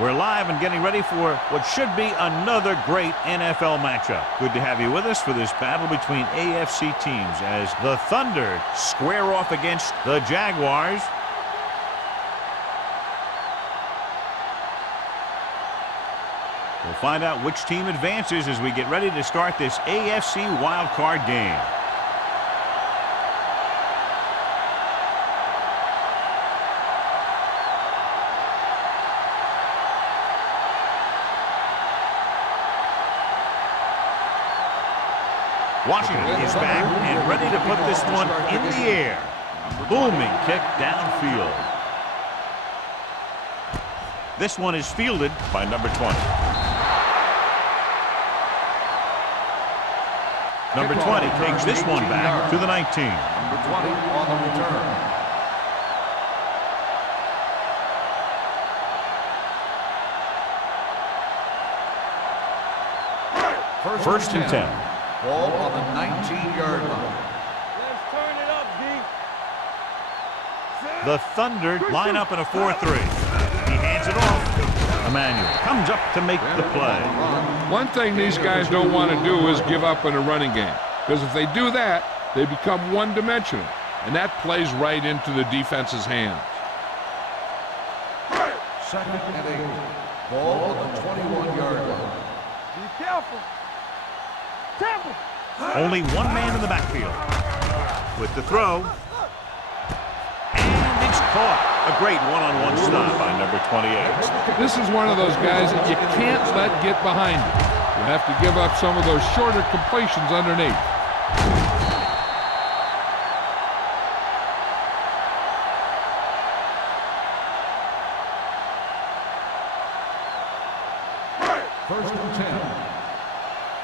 We're live and getting ready for what should be another great NFL matchup. Good to have you with us for this battle between AFC teams as the Thunder square off against the Jaguars. We'll find out which team advances as we get ready to start this AFC Wildcard game. Washington is back and ready to put this one in the air. Booming kick downfield. This one is fielded by number 20. Number 20 takes this one back to the 19. Number 20 on the return. First and 10. Ball on the 19-yard line. Let's turn it up, D. The Thunder line up in a 4-3. He hands it off. Emmanuel comes up to make the play. One thing these guys don't want to do is give up in a running game, because if they do that, they become one-dimensional, and that plays right into the defense's hands. Second and 8. Ball on the 21-yard line. Be careful. Careful. Only one man in the backfield. With the throw. And it's caught. A great one-on-one stop by number 28. This is one of those guys that you can't let get behind you. You have to give up some of those shorter completions underneath. First and 10.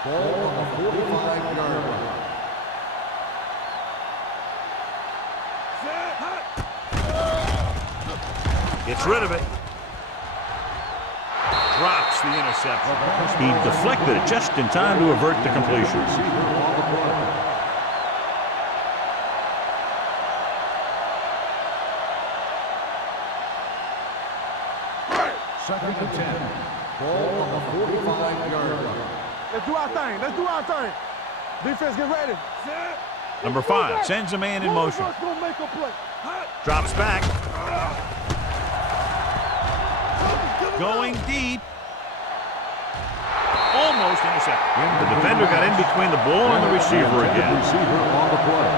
Ball on the 45-yard line. Gets rid of it. Drops the interception. He deflected it just in time to avert the completion. Second and 10. Ball on the 45-yard line. Let's do our thing. Let's do our thing. Defense, get ready. Number 5 sends a man in motion. Gonna make a play. Drops back. Going deep. Almost intercepted. The defender got in between the ball and the receiver again. Receiver on the play.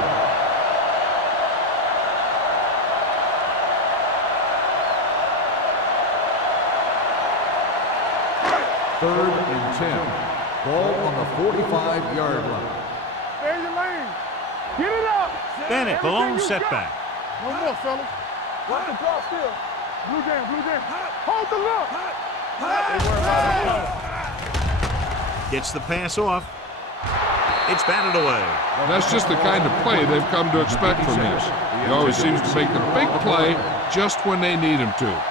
Third and 10. Ball on the 45-yard line. There's your lane. Get it up. Bennett, the lone setback. No more, fellas. Watch the ball still. Blue game, blue game. Hold the look. Gets the pass off. It's batted away. That's just the kind of play they've come to expect from this. He always seems to make the big play just when they need him to.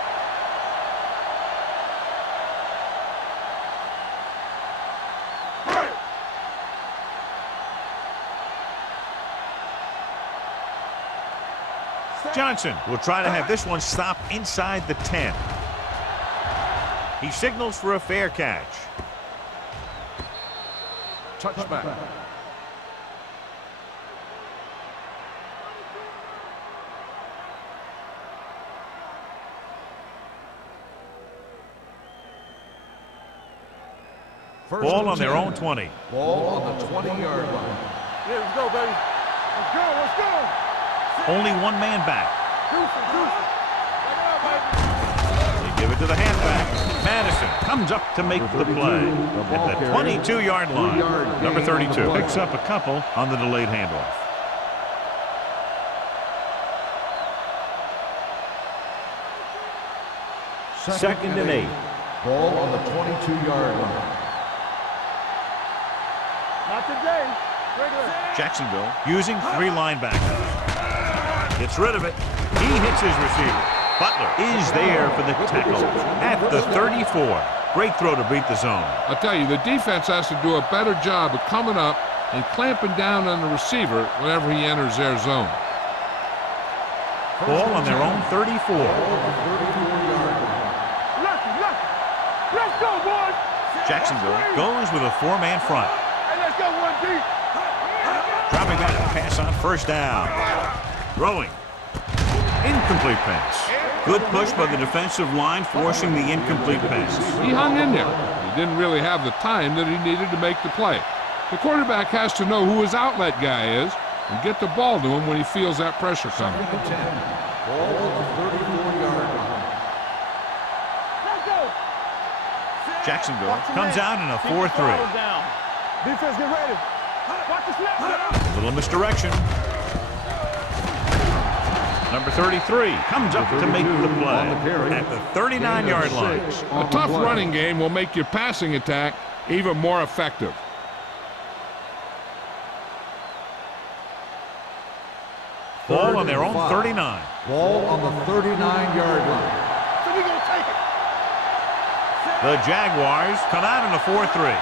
Johnson will try to have this one stop inside the 10. He signals for a fair catch. Touchback. Ball on their own 20. Ball on the 20-yard line. Yeah, let's go, baby. Let's go, let's go. Only one man back. Deuce. They give it to the halfback. Madison comes up to make the play at the 22-yard line. Number 32 picks up a couple on the delayed handoff. Second and 8. Ball on the 22-yard line. Not today. Jacksonville using 3 linebackers. Gets rid of it. He hits his receiver. Butler is there for the tackle at the 34. Great throw to beat the zone. I'll tell you, the defense has to do a better job of coming up and clamping down on the receiver whenever he enters their zone. Ball on their own 34. Lucky. Jacksonville goes with a 4-man front. Hey, let's go one deep. Dropping back to pass on first down. Throwing. Incomplete pass. Good push by the defensive line, forcing the incomplete pass. He hung in there. He didn't really have the time that he needed to make the play. The quarterback has to know who his outlet guy is and get the ball to him when he feels that pressure coming. Second and 10. Ball on the 34-yard line. Let's go. Jacksonville comes out in a 4-3. Defense, get ready. Watch the snap. Little misdirection. Number 33 comes up to make the play at the 39-yard line. A tough running game will make your passing attack even more effective. Ball on their own 39. Ball on the 39-yard line. So we gonna take it. The Jaguars come out in a 4-3.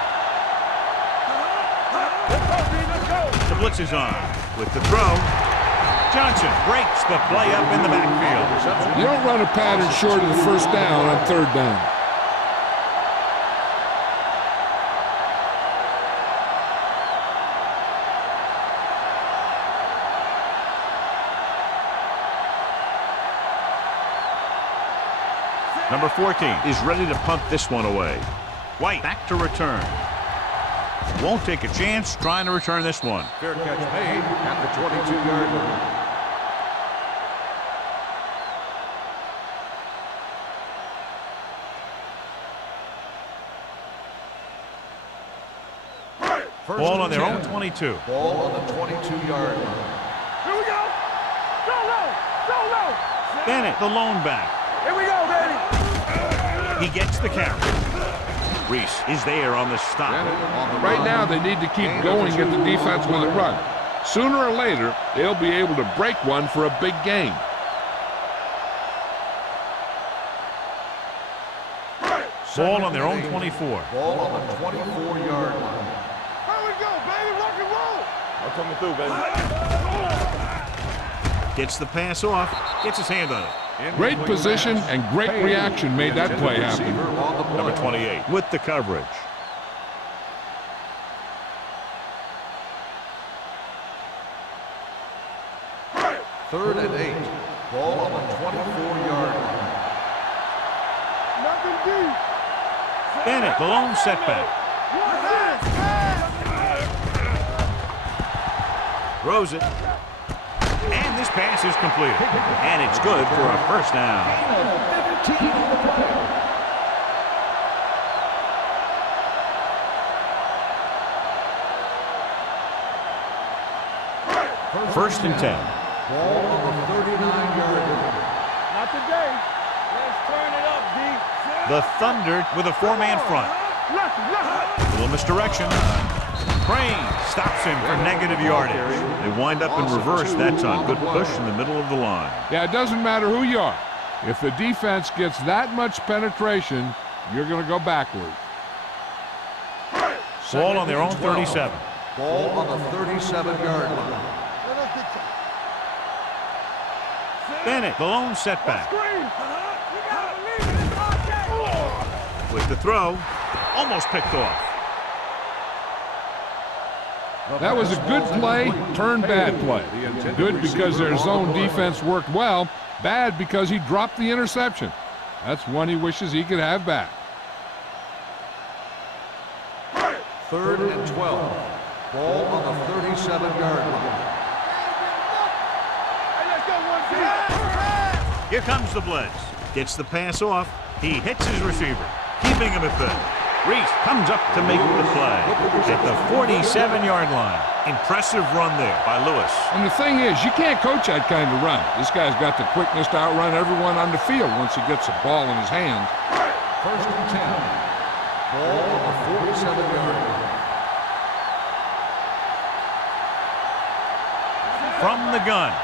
Let's go. The blitz is on with the throw. Johnson breaks the play up in the backfield. You don't run a pattern short of the first down on third down. Number 14 is ready to punt this one away. White back to return. Won't take a chance trying to return this one. Fair catch made at the 22-yard line. Ball on their own 22. Ball on the 22-yard line. Here we go. Go low. Bennett, the lone back. Here we go, baby. He gets the carry. Reese is there on the stop. Right now, they need to keep going at the defense with a run. Sooner or later, they'll be able to break one for a big gain. Ball on their own 24. Ball on the 24-yard line. Here we go, baby. Rock and roll. I'm coming through, baby. Gets the pass off. Gets his hand on it. Great position and great reaction made that play happen. Number 28 with the coverage. Third and 8. Ball on the 24-yard line. Nothing deep. Bennett, the lone setback. Throws it. And this pass is completed. And it's good for a first down. First and 10. Ball on the 39-yard line. Not today. Let's turn it up, D. The Thunder with a 4-man front. A little misdirection. Crane stops him for negative yardage. They wind up in reverse that time. Good push in the middle of the line. Yeah, it doesn't matter who you are. If the defense gets that much penetration, you're going to go backwards. Ball on their own 37. Ball on the 37-yard line. Bennett, the lone setback. With the throw, almost picked off. That was a good play, turned bad play. Good because their zone defense worked well, bad because he dropped the interception. That's one he wishes he could have back. Third and 12. Ball on the 37-yard line. Here comes the blitz. Gets the pass off. He hits his receiver, keeping him at bay. Reese comes up to make the play at the 47-yard line. Impressive run there by Lewis. And the thing is, you can't coach that kind of run. This guy's got the quickness to outrun everyone on the field once he gets the ball in his hands. First and 10. Ball on the 47-yard line. From the gun.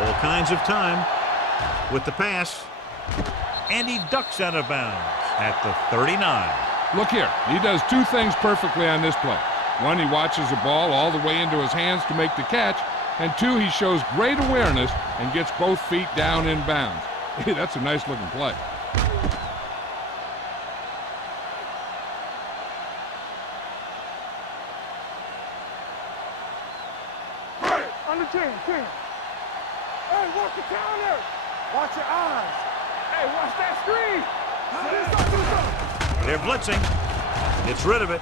All kinds of time with the pass. And he ducks out of bounds at the 39. Look here, he does two things perfectly on this play. One, he watches the ball all the way into his hands to make the catch. And two, he shows great awareness and gets both feet down in bounds. Hey, that's a nice looking play. Under 10. Hey, watch the counter. Watch your eyes. Hey, watch that screen. They're blitzing. Gets rid of it.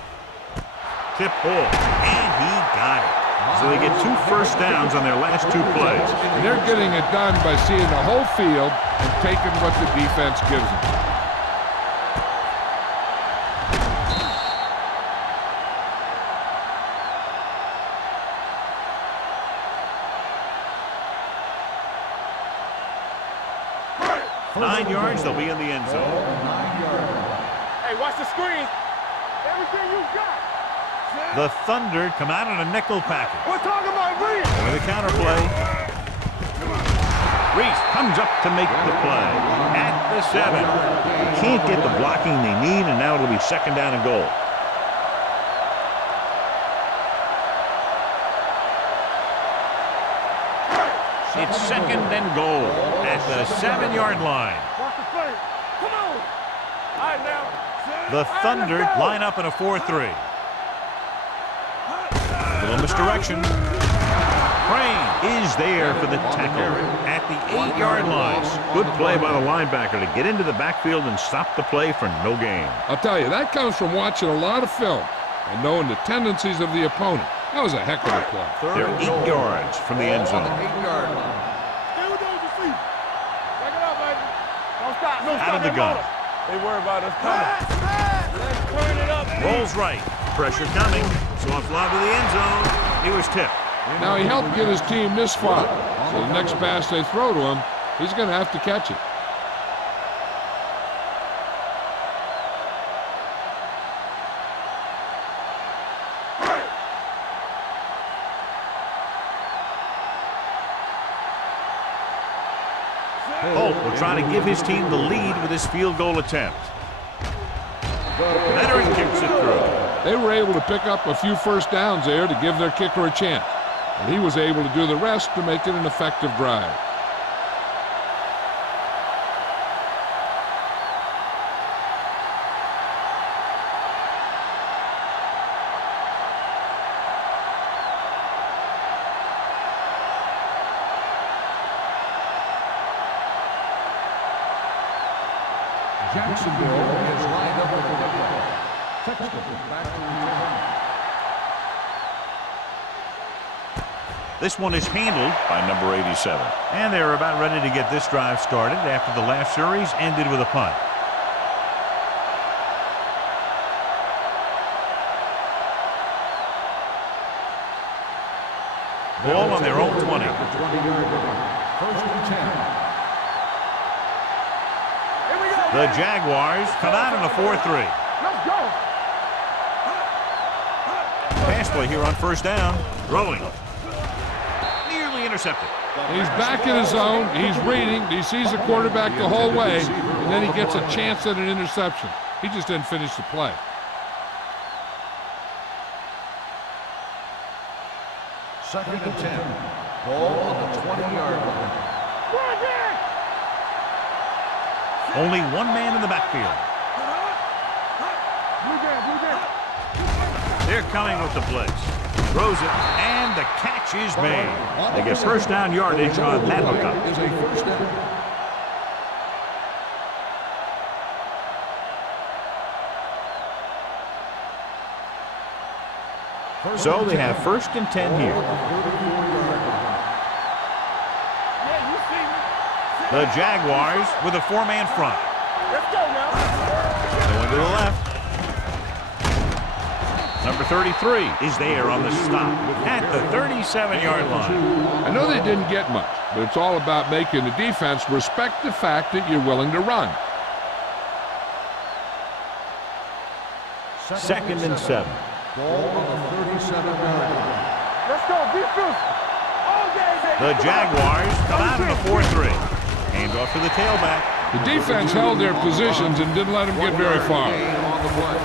Tip ball. And he got it. So they get 2 first downs on their last 2 plays. They're getting it done by seeing the whole field and taking what the defense gives them. Nine yards, they'll be in the end zone. 9 yards. Hey, watch the screen. Everything you got. The Thunder come out in a nickel package. We're talking about Reese. With a counter play. Reese comes up to make the play. At the 7. Can't get the blocking they need, and now it'll be 2nd down and goal. It's 2nd and goal at the 7-yard line. Watch the play. Come on. All right, now. The Thunder line up in a 4-3. Little misdirection. Crane is there for the tackle at the 8-yard line. Good play by the linebacker to get into the backfield and stop the play for no gain. I'll tell you, that comes from watching a lot of film and knowing the tendencies of the opponent. That was a heck of a play. They're 8 yards from the end zone. 8-yard line. Stay with those your feet. Back it up, baby. Don't stop. No Out of the gun. They worry about us coming. Let's turn it up. Rolls right. Pressure coming. Soft lob to the end zone. He was tipped. Now, he helped get his team this far. So the next pass they throw to him, he's going to have to catch it. Holt will try to give his team the lead with his field goal attempt. Veteran kicks it through. They were able to pick up a few first downs there to give their kicker a chance. And he was able to do the rest to make it an effective drive. Jacksonville is lined up with a nickel. Sexton back to return. This one is handled by number 87. And they're about ready to get this drive started after the last series ended with a punt. Ball on their own 20. 20-yard line. 1st and 10. The Jaguars come out in a 4-3. Let's go. Pass play here on 1st down. Throwing. Nearly intercepted. He's back in his zone. He's reading. He sees the quarterback the whole way, and then he gets a chance at an interception. He just didn't finish the play. Second and 10. Ball on the 20-yard line. Only one man in the backfield. They're coming with the blitz. Throws it, and the catch is made. They get 1st down yardage on that hookup. Is a 1st down. So they have 1st and 10 here. The Jaguars with a 4-man front. Let's go now. Going to the left. Number 33 is there on the stop at the 37-yard line. I know they didn't get much, but it's all about making the defense respect the fact that you're willing to run. 2nd and 7. Ball on the 37-yard line. Let's go. Defense. All day, baby. The Jaguars come out in a 4-3. Hand off to the tailback. The defense held their positions and didn't let them get very far. Gain on the play.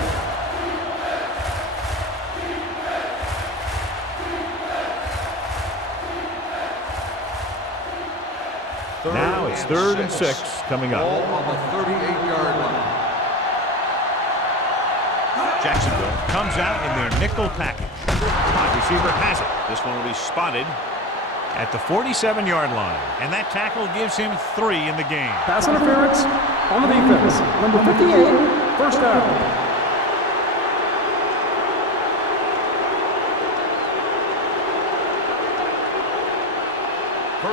Now it's 3rd and 6 coming up. Ball on the 38-yard line. Jacksonville comes out in their nickel package. Wide receiver has it. This one will be spotted at the 47-yard line. And that tackle gives him 3 in the game. Pass interference on the defense. Number 58, first down.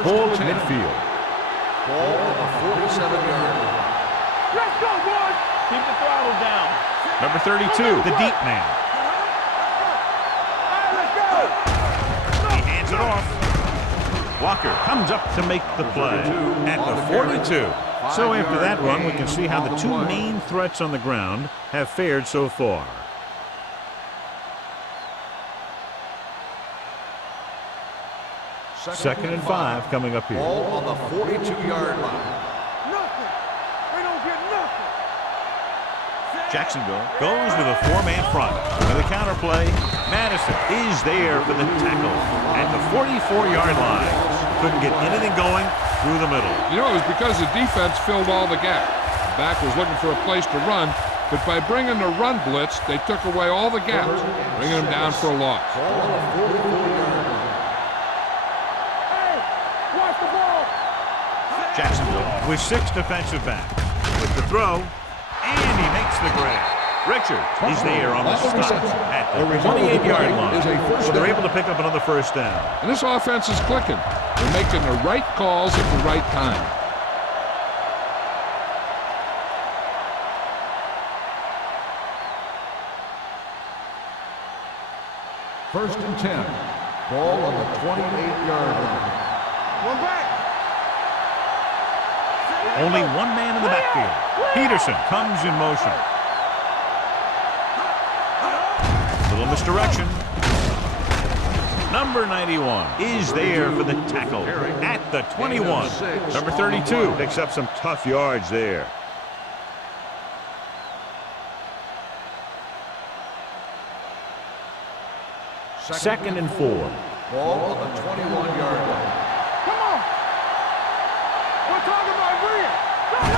Ball to midfield. Ball on the 47-yard line. Let's go, boys. Keep the throttle down. Number 32, the deep man. Let's go. He hands it off. Walker comes up to make the play at the 42. So after that run, we can see how the 2 main threats on the ground have fared so far. Second and 5 coming up here. Ball on the 42-yard line. Nothing. We don't get nothing. Jacksonville goes with a 4-man front. With a counter play, Madison is there for the tackle at the 44-yard line. Couldn't get anything going through the middle. You know, it was because the defense filled all the gap. The back was looking for a place to run, but by bringing the run blitz, they took away all the gaps, bringing them down for a loss. Ball on the 44-yard line. Hey, watch the ball. Jacksonville with 6 defensive backs. With the throw, and he makes the grab. Richards is there on the stop at the 28-yard line. So they're able to pick up another first down. And this offense is clicking. They're making the right calls at the right time. First and 10. Ball on the 28-yard line. One back. Only 1 man in the backfield. Peterson comes in motion. Little misdirection. Number 91 is there for the tackle at the 21. Number 32 picks up some tough yards there. Second and 4. Ball on the 21-yard line. Come on. We're talking about brilliant.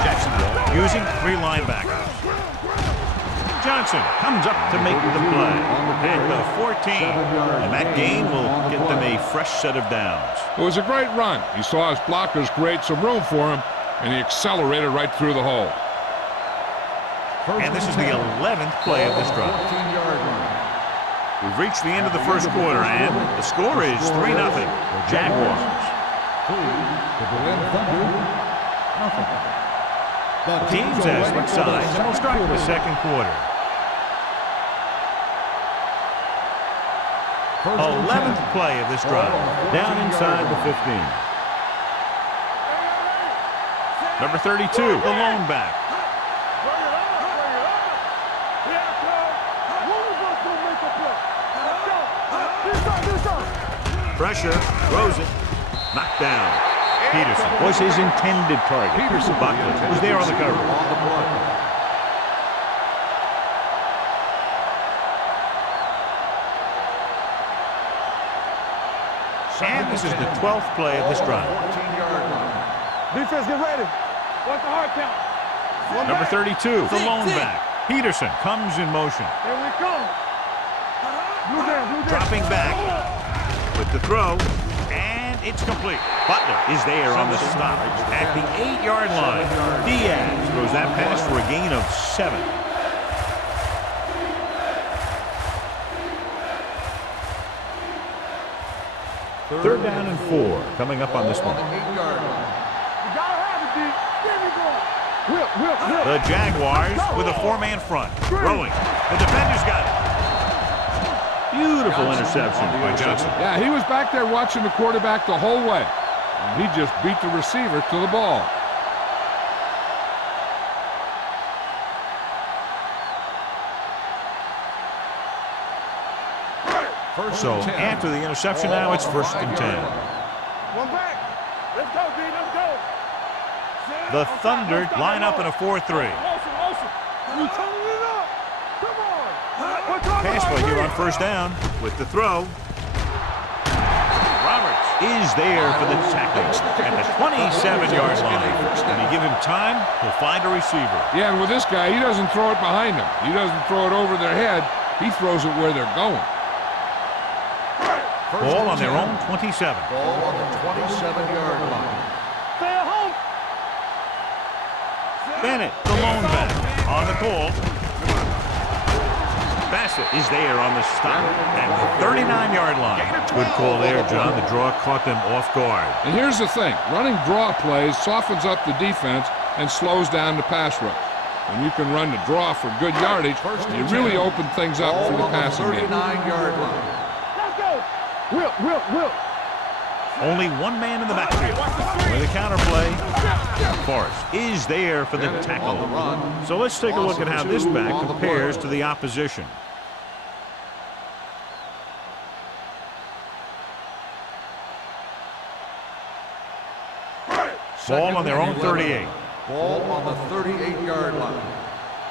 Jacksonville using 3 linebackers. Johnson comes up to make the play at the 14. And that gain will get them a fresh set of downs. It was a great run. He saw his blockers create some room for him, and he accelerated right through the hole. And this is the 11th play of this drive. 14-yard line. We've reached the end of the first quarter, and the score is 3-0. Jaguars. The Berlin Thunder. Nothing. The Teams as switch sides, and we'll start the second quarter. 11th play of this drive, down inside the 15. Number 32, the lone back. Pressure, throws it, knocked down. Peterson was his intended target. Buckley was there on the cover. On the play. And this is the 12th play of this drive. 14-yard line. Defense, get ready. What's the hard count? Number 32, the lone back. Peterson comes in motion. Here we come. Blue down. Dropping back with the throw, and it's complete. Butler is there on the stop at the 8-yard line. Diaz throws that pass for a gain of 7. Third down and 4 coming up on this one. On the 8-yard line. You gotta have it, D. There we go. Whip. The Jaguars with a 4-man front. Throwing. The defender's got it. Beautiful interception by Johnson. Yeah, he was back there watching the quarterback the whole way. And he just beat the receiver to the ball. So after the interception, now it's 1st and 10. One back. Let's go, D. Let's go. The Thunder line up in a 4-3. Motion. You turning it up. Come on. Pass play here on 1st down with the throw. Roberts is there for the tackle at the 27-yard line. When you give him time, he'll find a receiver. Yeah, and with this guy, he doesn't throw it behind him. He doesn't throw it over their head. He throws it where they're going. Ball on their own 27. Ball on the 27-yard line. Stay at home. Bennett, the lone back, on the call. Bassett is there on the stop at the 39-yard line. Good call there, John. The draw caught them off guard. And here's the thing. Running draw plays softens up the defense and slows down the pass rush. When you can run the draw for good yardage, you really open things up for the passing game. 39-yard line. Let's go. Will. Only one man in the backfield. With a counter play, Forrest is there for the tackle. So let's take a look at how this back compares to the opposition. Ball on their own 38. Ball on the 38-yard line.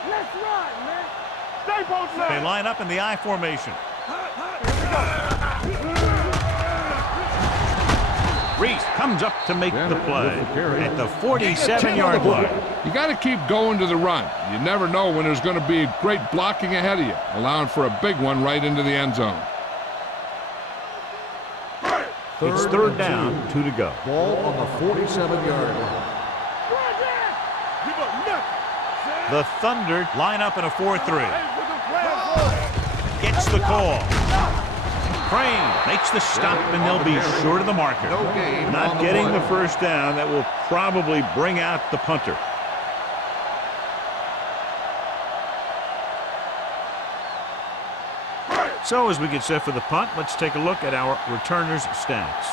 Let's run, man. Stay both sides. They line up in the I formation. Reese comes up to make the play at the 47-yard line. You got to keep going to the run. You never know when there's going to be great blocking ahead of you, allowing for a big one right into the end zone. It's third down, 2 to go. Ball on the 47-yard line. The Thunder line up in a 4-3. Gets the call. Crane makes the stop, and they'll be short of the marker. Not getting the first down. That will probably bring out the punter. So as we get set for the punt, let's take a look at our returners' stats.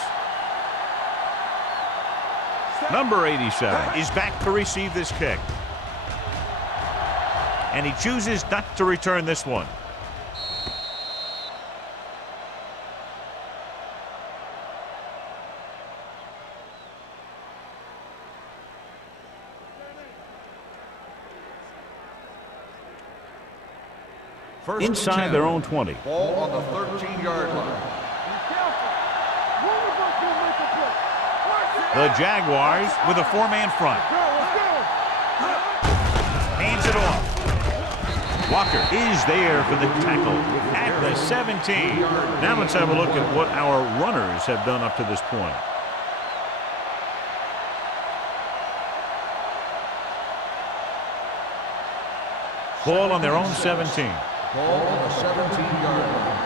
Number 87 is back to receive this kick. And he chooses not to return this one. Inside their own 20. Ball on the 13-yard line. The Jaguars with a 4-man front. Hands it off. Walker is there for the tackle at the 17. Now let's have a look at what our runners have done up to this point. Ball on their own 17. Ball on the 17-yard line.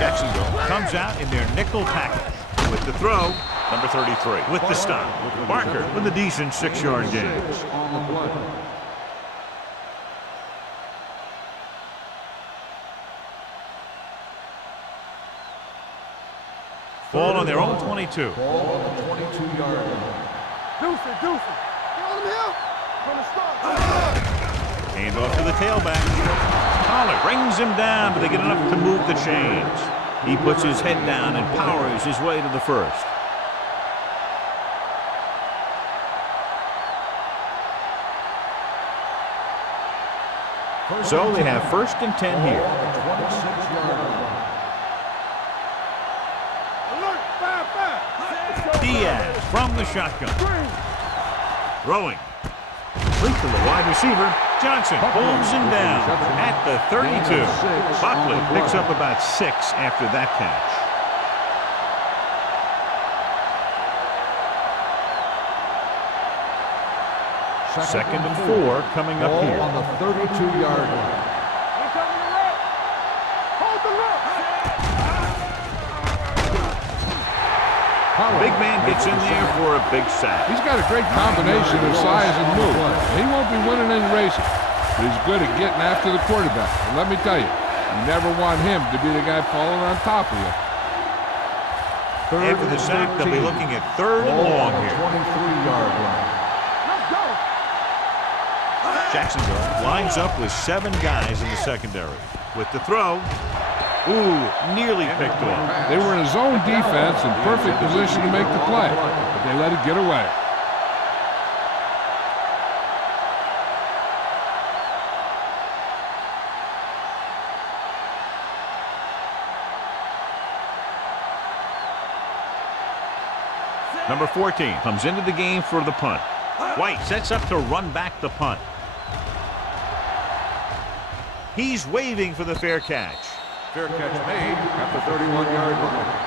Jacksonville comes out in their nickel package with the throw, number 33. With the stop, Barker with a decent 6-yard gain. On the play. Ball on their own 22. Ball on the 22-yard line. Deuce it. Get on him here. From the start. Hand off to the tailback. Collar brings him down, but they get enough to move the chains. He puts his head down and powers his way to the first. So they have 1st and 10 here. 26-yard line. Alert. Fire. Diaz from the shotgun. Throwing. Complete to the wide receiver. Johnson pulls him down at the 32. Buckley picks up about 6 after that catch. Second and 4 coming up Ball here. on the 32-yard line. Hold the look. Big man gets in there for a big sack. He's got a great combination of size and move. He won't be winning any races, but he's good at getting after the quarterback. And let me tell you, you never want him to be the guy falling on top of you. After the sack, they'll be looking at 3rd and long here. 23-yard line. Let's go. Jacksonville lines up with 7 guys in the secondary. With the throw, nearly picked off. They were in a zone defense in perfect position to make the play, but they let it get away. Number 14 comes into the game for the punt. White sets up to run back the punt. He's waving for the fair catch. Fair catch made at the 31-yard line.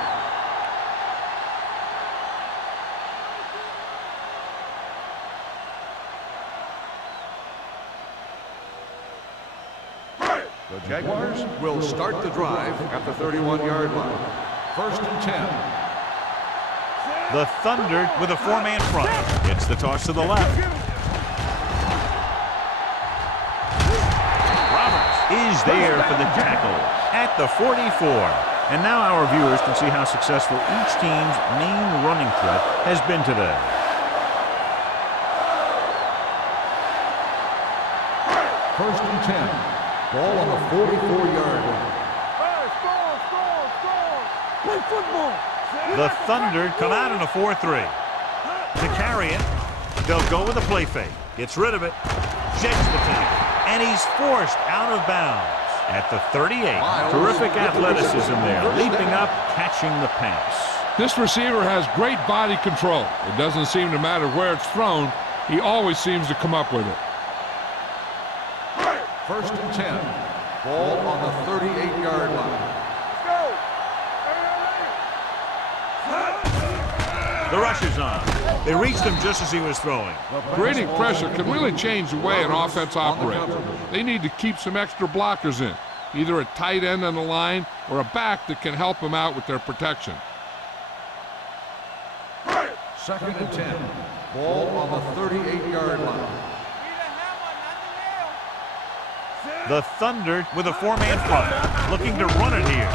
The Jaguars will start the drive at the 31-yard line. 1st and 10. The Thunder with a four-man front. It's the toss to the left. Roberts is there for the tackle at the 44. And now our viewers can see how successful each team's main running threat has been today. First and 10. Ball on the 44-yard line. Hey, score! Play football! The Thunder come out in a 4-3. To carry it, they'll go with a play fake. Gets rid of it, shakes the tackle, and he's forced out of bounds at the 38. Terrific athleticism there, leaping up, catching the pass. This receiver has great body control. It doesn't seem to matter where it's thrown. He always seems to come up with it. 1st and 10. Ball on the 38-yard line. The rush is on. They reached him just as he was throwing. Creating pressure can really change the way an offense operates. They need to keep some extra blockers in, either a tight end on the line or a back that can help them out with their protection. 2nd and 10. Ball on the 38-yard line. The Thunder with a four-man front, looking to run it here.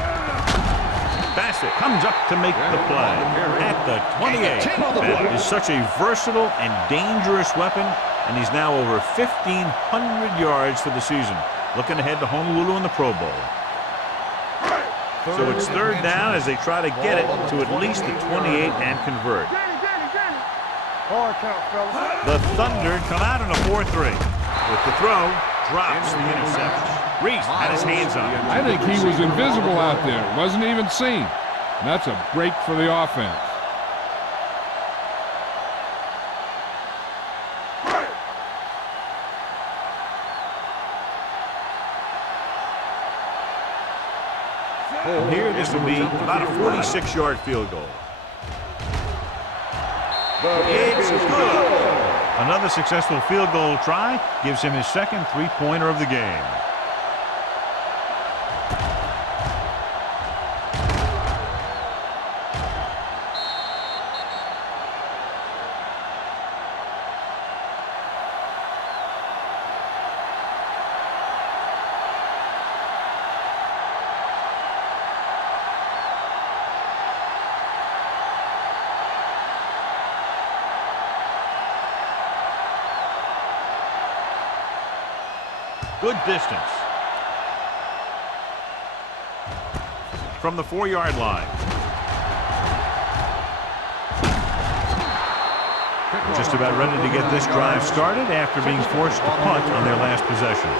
Bassett comes up to make the play at the 28. That is such a versatile and dangerous weapon, and he's now over 1,500 yards for the season. Looking ahead to Honolulu in the Pro Bowl. So it's 3rd down as they try to get it to at least the 28 and convert. Hard count, fellas. The Thunder come out in a 4-3. With the throw, drops the interception. Reese had his hands on it. I think he was invisible out there. Wasn't even seen. And that's a break for the offense. And here this will be about a 46-yard field goal. It's good. Another successful field goal try gives him his second three-pointer of the game. Good distance. From the 4-yard line. Just about ready to get this drive started after being forced to punt on their last possession.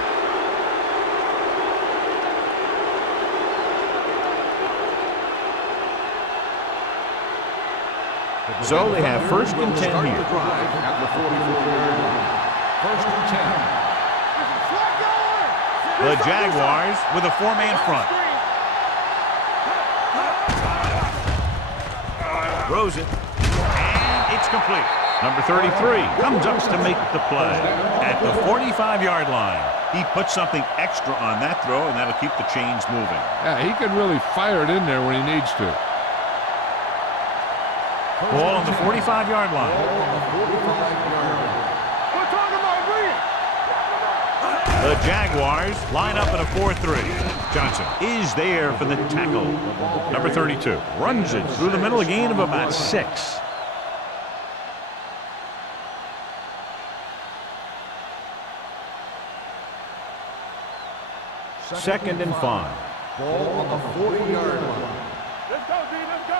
So they have 1st and 10 here. At the 44-yard line. 1st and 10. The Jaguars with a four-man front. Throws it, and it's complete. Number 33 comes up to make the play at the 45-yard line. He puts something extra on that throw, and that'll keep the chains moving. Yeah, he can really fire it in there when he needs to. Ball on the 45-yard line. We're talking about Reed. The Jaguars line up in a 4-3. Johnson is there for the tackle. Number 32 runs it through the middle, a gain of about 6. Second and 5. Ball on the 40-yard line. Let's go, D. Let's go.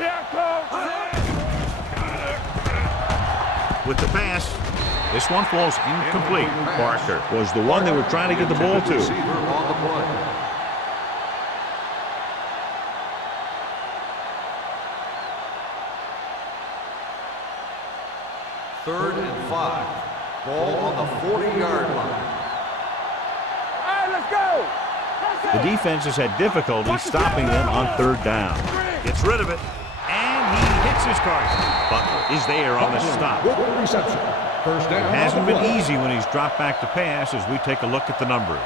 Here comes. With the pass, this one falls incomplete. Parker was the one they were trying to get the ball to. Receiver on the play. 3rd and 5. Ball on the 40-yard line. All right, let's go. The defense has had difficulty stopping them on 3rd down. Gets rid of it, and he hits his target. Butler is there on the stop. With the reception. 1st down. It hasn't been easy when he's dropped back to pass as we take a look at the numbers.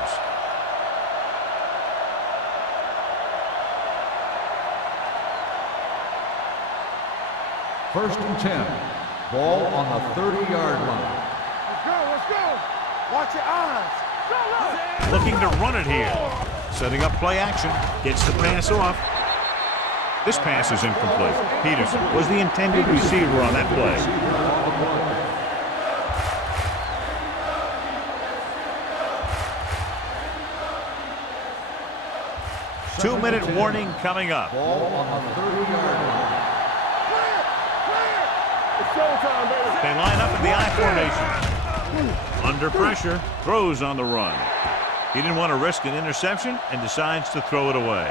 First and 10. Ball on the 30-yard line. Let's go, let's go. Watch your eyes. Go, go. Looking to run it here. Setting up play action. Gets the pass off. This pass is incomplete. Peterson was the intended receiver on that play. 2-minute warning coming up. Ball on the 30-yard line. It's showtime, baby. They line up in the I formation. Under pressure, throws on the run. He didn't want to risk an interception and decides to throw it away.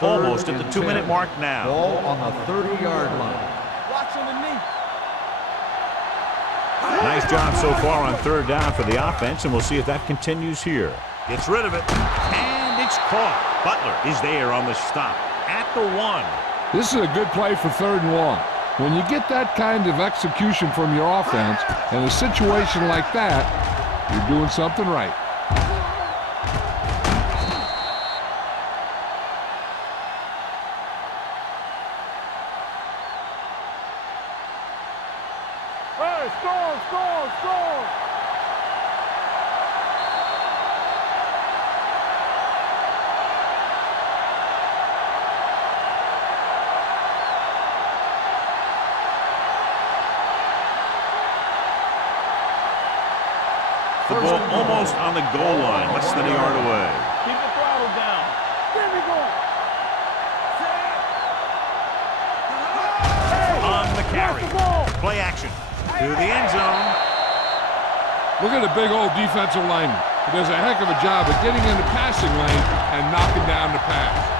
Almost at the 2-minute mark now. Ball on the 30-yard line. Watch underneath. Nice job so far on 3rd down for the offense, and we'll see if that continues here. Gets rid of it, and it's caught. Butler is there on the stop at the 1. This is a good play for 3rd and long. When you get that kind of execution from your offense in a situation like that, you're doing something right. Hey, score, score, score. The ball almost on the goal line, less than a yard away. Keep the throttle down. There we go. On the carry. Play action to the end zone. Look at the big old defensive lineman. He does a heck of a job of getting in the passing lane and knocking down the pass.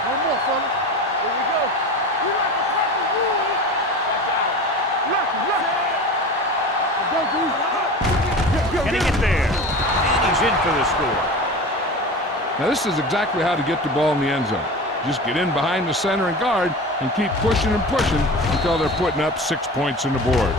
One more, fella. Here we go. We like to cut the rules. Lucky, lucky. Let's go, dude. Can he get there? And he's in for the score. Now this is exactly how to get the ball in the end zone. Just get in behind the center and guard and keep pushing and pushing until they're putting up 6 points on the board.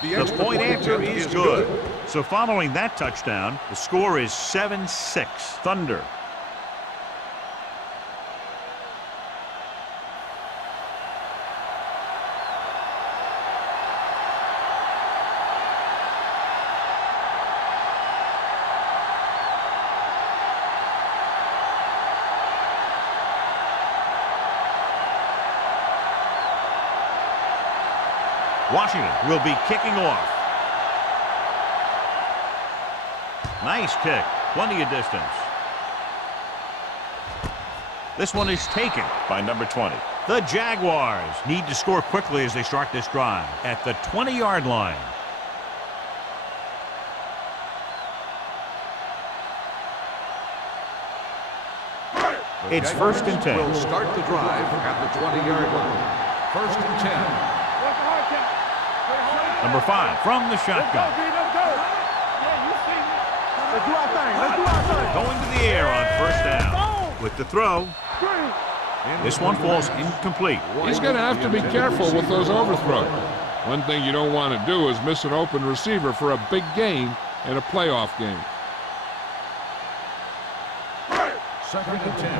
The point answer is good. So following that touchdown, the score is 7-6 Thunder. Washington will be kicking off. Nice kick. Plenty of distance. This one is taken by number 20. The Jaguars need to score quickly as they start this drive at the 20-yard line. It's 1st and 10. Will start the drive at the 20-yard line. 1st and 10. What's the hard count? Number 5 from the shotgun. Let's go, let's go. Yeah, you see me. Let's do our thing. Let's do our thing. Going to the air on 1st down. With the throw. This one falls incomplete. He's going to have to be careful with those overthrows. One thing you don't want to do is miss an open receiver for a big gain in a playoff game. 2nd and 10.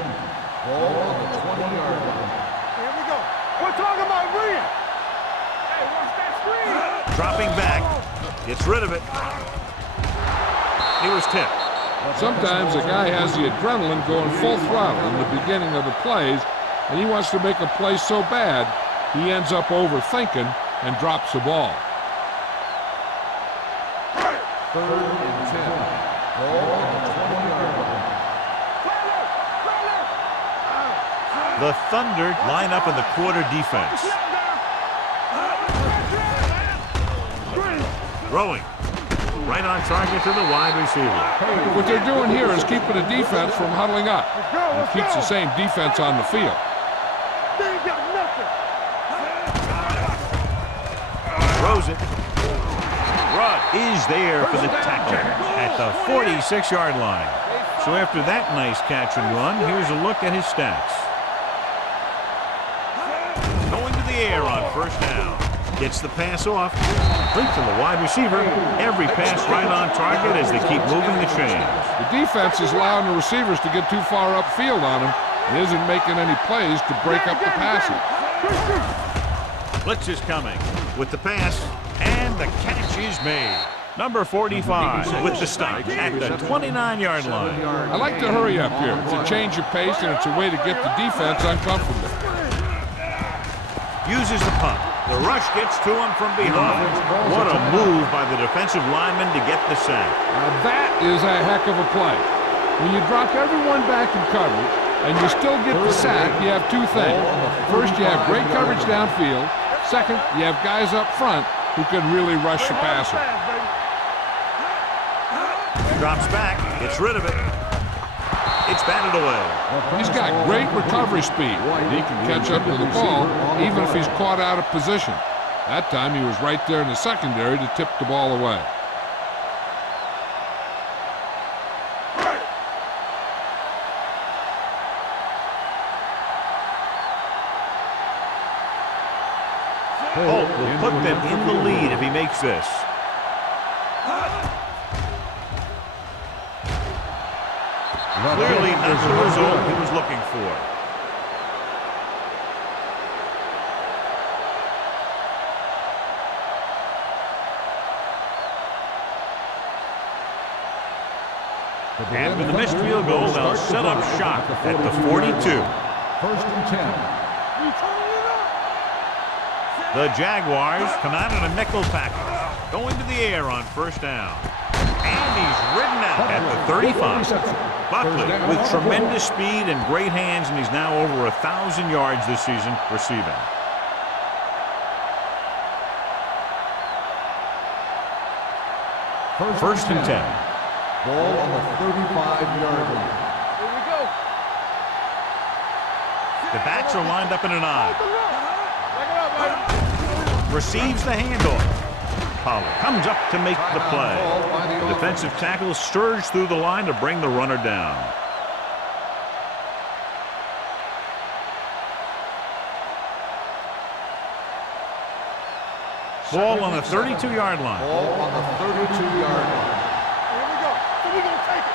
Ball on the 20-yard line. Here we go. We're talking about Rhea. Dropping back. Gets rid of it. He was tipped. Sometimes a guy has the adrenaline going full throttle in the beginning of the plays, and he wants to make a play so bad, he ends up overthinking and drops the ball. 3rd and 10. Ball on the 20-yard line. The Thunder line up in the quarter defense. Throwing. Right on target to the wide receiver. What they're doing here is keeping the defense from huddling up. And keeps the same defense on the field. Throws it. Run is there for the tackle at the 46-yard line. So after that nice catch and run, here's a look at his stats. Going to the air on first down. Gets the pass off. Complete to the wide receiver. Every pass right on target as they keep moving the chains. The defense is allowing the receivers to get too far upfield on him and isn't making any plays to break up the passing. Blitz is coming with the pass, and the catch is made. Number 45 with the stop at the 29-yard line. I like to hurry up here. It's a change of pace, and it's a way to get the defense uncomfortable. Uses the punt. The rush gets to him from behind. What a move by the defensive lineman to get the sack. Now that is a heck of a play. When you drop everyone back in coverage and you still get the sack, you have two things. First, you have great coverage downfield. Second, you have guys up front who can really rush the passer. Drops back, gets rid of it. It's batted away. He's got great recovery speed. He can catch up to the ball even if he's caught out of position. That time he was right there in the secondary to tip the ball away. Holt will put them in the lead if he makes this. Clearly not the result he was looking for. And with the missed field goal, they'll set up shop at the 42. 1st and 10. The Jaguars come out in a nickel tackle. Going to the air on first down. And he's ridden out at the 35. Buckley with tremendous speed and great hands, and he's now over 1,000 yards this season receiving. First and 10. Ball on the 35-yard line. Here we go. The backs are lined up in an eye. Back it up, baby. Receives the handoff. Pollard comes up to make the play. The defensive tackle surged through the line to bring the runner down. Ball on the 32-yard line. Ball on the 32-yard line. Here we go. So we're going to take it.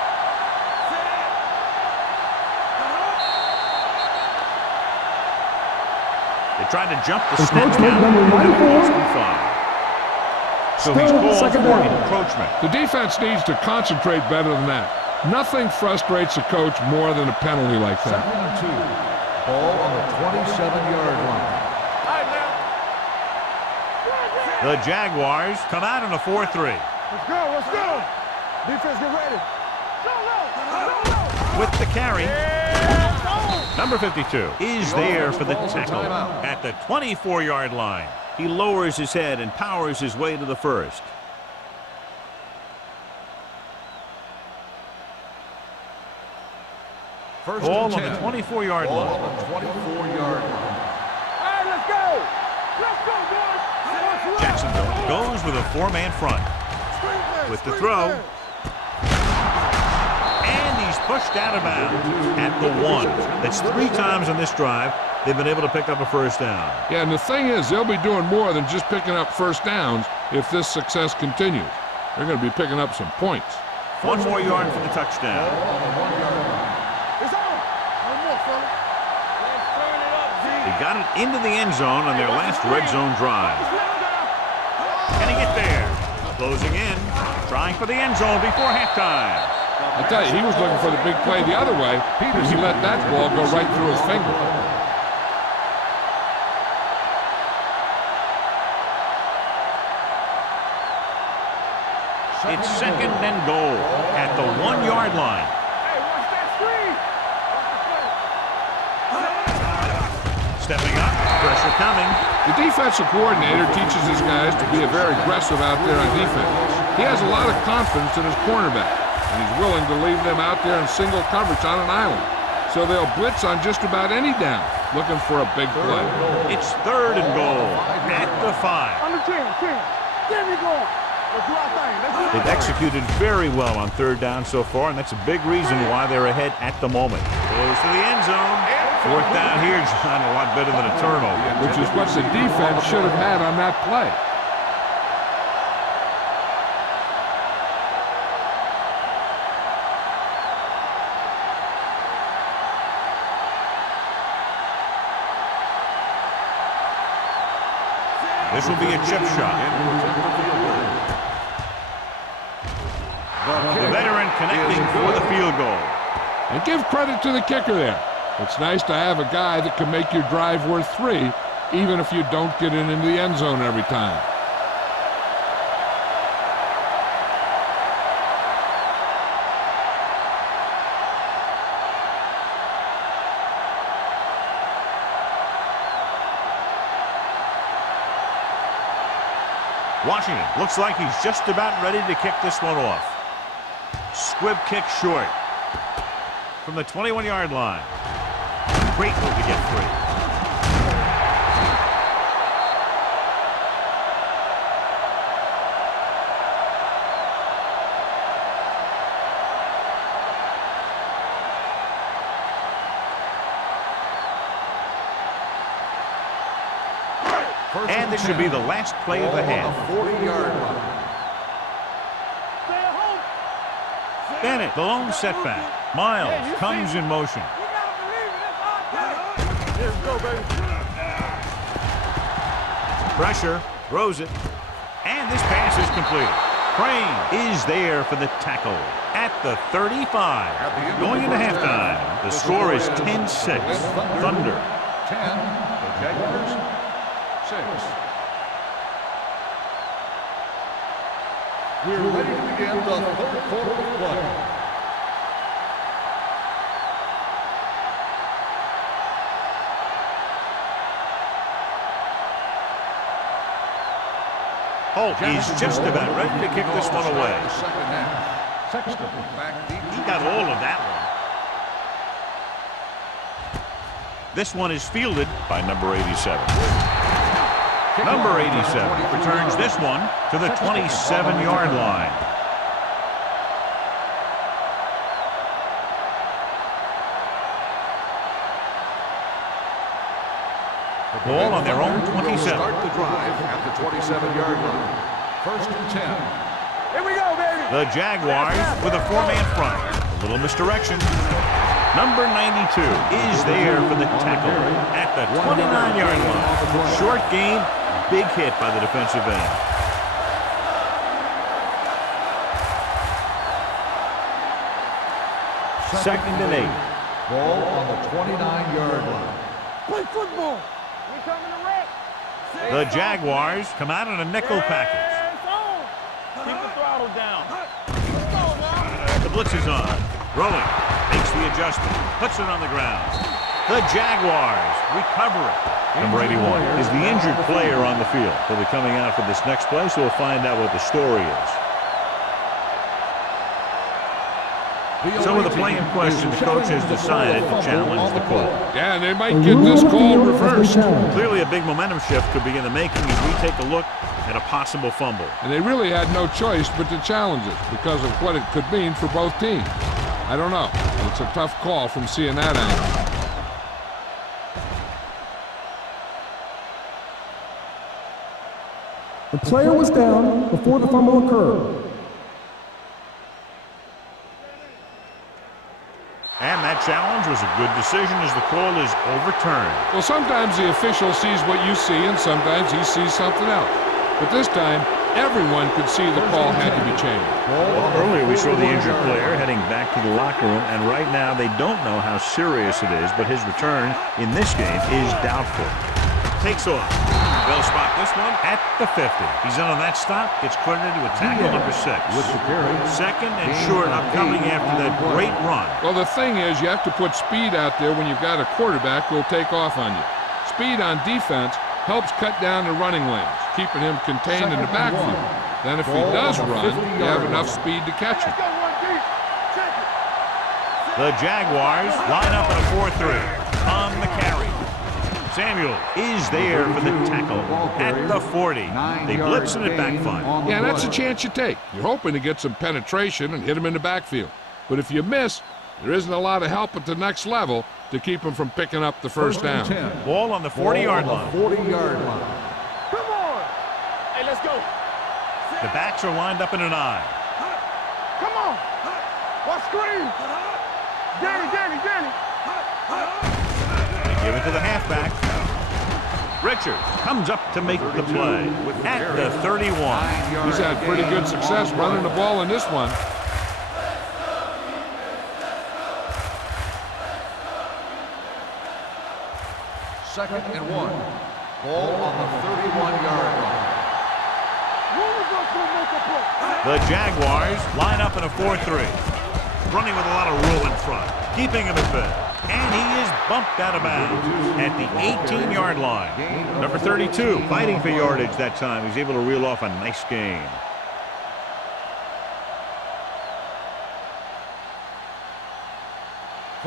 They tried to jump the And snap coach made down. number 94. So he's called Second for down. encroachment. The defense needs to concentrate better than that. Nothing frustrates a coach more than a penalty like that. 2nd and 2. Ball on the 27-yard line. All right, now. The Jaguars come out in a 4-3. Let's go. Let's go. Defense, get ready. Go, go. With the carry, number 52 is there for the tackle at the 24-yard line. He lowers his head and powers his way to the first. Ball on the 24-yard Ball line. on the 24-yard line. All right, let's go. Let's go, boys. Let's run. Jacksonville goes with a four-man front. With the throw. And he's pushed out of bounds at the 1. That's 3 times on this drive they've been able to pick up a first down. Yeah, and the thing is, they'll be doing more than just picking up first downs if this success continues. They're going to be picking up some points. 1 more yard for the touchdown. Ball on the 1-yard line. It's on. One more, fella. Let's turn it up, Z. They got it into the end zone on their last red zone drive. Slow down. Can he get there? Closing in, trying for the end zone before halftime. I tell you, he was looking for the big play the other way. He let that ball go right through his finger. It's 2nd and goal at the 1-yard line. Hey, watch that screen. Stepping up, pressure coming. The defensive coordinator teaches his guys to be very aggressive out there on defense. He has a lot of confidence in his cornerback, and he's willing to leave them out there in single coverage on an island. So they'll blitz on just about any down, looking for a big play. It's 3rd and goal at the 5. Under 10. There we go. Let's do our thing. They've executed very well on 3rd down so far, and that's a big reason why they're ahead at the moment. Goes to the end zone. 4th down here, John, a lot better than a turnover. Which is what the defense should have had on that play. This will be a chip shot. The veteran connecting for the field goal. And give credit to the kicker there. It's nice to have a guy that can make your drive worth 3, even if you don't get it into the end zone every time. Washington looks like he's just about ready to kick this one off. Squib kick short from the 21-yard line. Great move to get free. And this should be the last play of the half. 40-yard line. Stay at home. Bennett, the lone setback. Miles comes in motion. You gotta believe it. It's our time. Here we go, baby. Pressure, throws it, and this pass is completed. Crane is there for the tackle at the 35. Going into halftime, the score is 10-6. Thunder. 10, the Jaguars 6. We're ready to begin the 3rd quarter of play. Holt is just about ready to kick this one away. Second half. Sexton back deep. He got all of that one. This one is fielded by number 87. Number 87 returns this one to the 27-yard line. The ball on their own 27. Start the drive at the 27-yard line. 1st and 10. Here we go, baby. The Jaguars with a 4-man front. A little misdirection. Number 92 is there for the tackle at the 29-yard line. Short gain, big hit by the defensive end. Second and 8. Ball on the 29-yard line. Play football. We coming to wreck. The Jaguars come out in a nickel package. It's on. Keep the throttle down. The blitz is on. Rolling. Makes the adjustment. Puts it on the ground. The Jaguars recover it. Number 81 is the injured player on the field. He'll be coming out for this next play, so we'll find out what the story is. So with the play in question, the coach has decided to challenge the call. Yeah, they might get this call reversed. Clearly a big momentum shift could be in the making as we take a look at a possible fumble. And they really had no choice but to challenge it because of what it could mean for both teams. I don't know. It's a tough call from seeing that angle. The player was down before the fumble occurred. And that challenge was a good decision as the call is overturned. Well, sometimes the official sees what you see, and sometimes he sees something else. but this time everyone could see the call had to be changed. Well, earlier we saw the injured player heading back to the locker room, and right now they don't know how serious it is, but his return in this game is doubtful. Takes off. They'll spot this one at the 50. He's in on that stop. Gets credited with tackle number 6. With the carry. Second and short upcoming after that great run. Well, the thing is, you have to put speed out there when you've got a quarterback who'll take off on you. Speed on defense helps cut down the running lanes, keeping him contained in the backfield. Then if he does run, you have enough speed to catch him. The Jaguars line up in a 4-3 on the carry. Samuel is there for the tackle at the 40. They blitz and it backfire. Yeah, that's a chance you take. You're hoping to get some penetration and hit him in the backfield. But if you miss, there isn't a lot of help at the next level to keep him from picking up the first down. Ball on the 40-yard line. 40-yard line. Come on. Hey, let's go. The backs are lined up in an I. Come on. Watch screen. Danny. They give it to the halfback. Richards comes up to make the play at the 31. He's had pretty good success running the ball in this one. Second and 1. Ball on the 31-yard line. The Jaguars line up in a 4-3. Running with a lot of room in front. Keeping him at bay. And he is bumped out of bounds at the 18-yard line. Number 32 fighting for yardage that time. He's able to reel off a nice gain.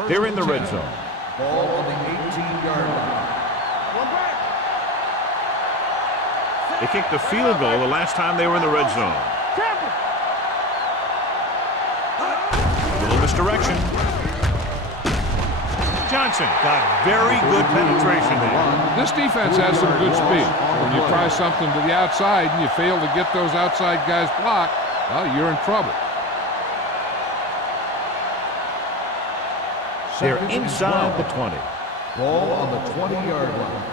They're in the red zone. Ball on the 18-yard line. They kicked the field goal the last time they were in the red zone. A little misdirection. Johnson got very good penetration there. This defense has some good speed. When you try something to the outside and you fail to get those outside guys blocked, well, you're in trouble. They're inside the 20. Ball on the 20-yard line.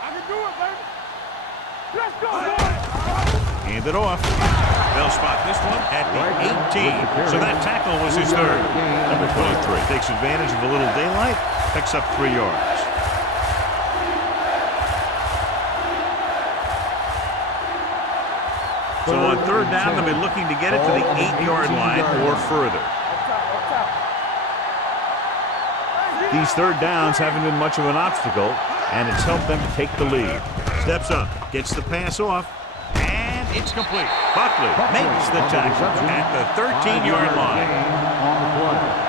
I can do it, baby. Let's go, boy. Hand it off. They'll spot this one at the 18. So that tackle was his third. Number 23 takes advantage of a little daylight, picks up 3 yards. So on third down, they'll be looking to get it to the 8-yard line or further. These third downs haven't been much of an obstacle, and it's helped them to take the lead. Steps up, gets the pass off, and it's complete. Buckley makes the tackle at the 13-yard line. On the play.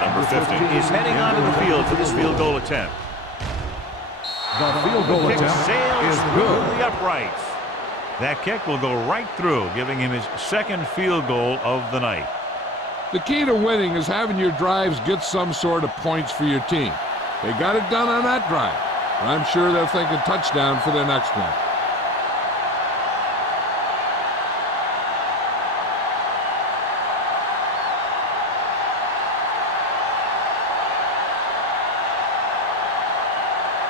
Number 50 is heading onto the field for this field goal attempt. The field goal Kick attempt sails is through good. the uprights. That kick will go right through, giving him his second field goal of the night. The key to winning is having your drives get some sort of points for your team. They got it done on that drive. I'm sure they're thinking touchdown for their next one.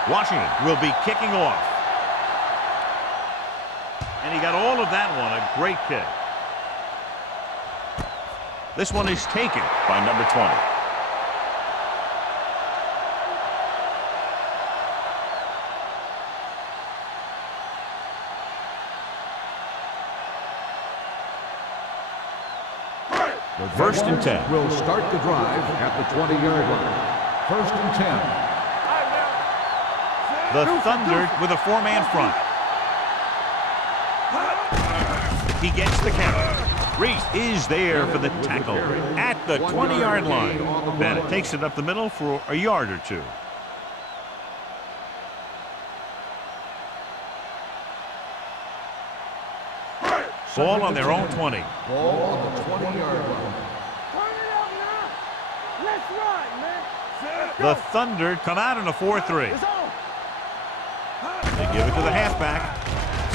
Washington will be kicking off. And he got all of that one, a great kick. This one is taken by number 20. First and 10. Will start the drive at the 20-yard line. First and 10. The Thunder with a 4-man front. He gets the count. Reese is there for the tackle at the 20-yard line. Bennett takes it up the middle for a yard or two. Ball on their own 20. Ball on the 20-yard line. Turn it up now. Let's run, man. The Thunder come out in a 4-3. It's on. They give it to the halfback.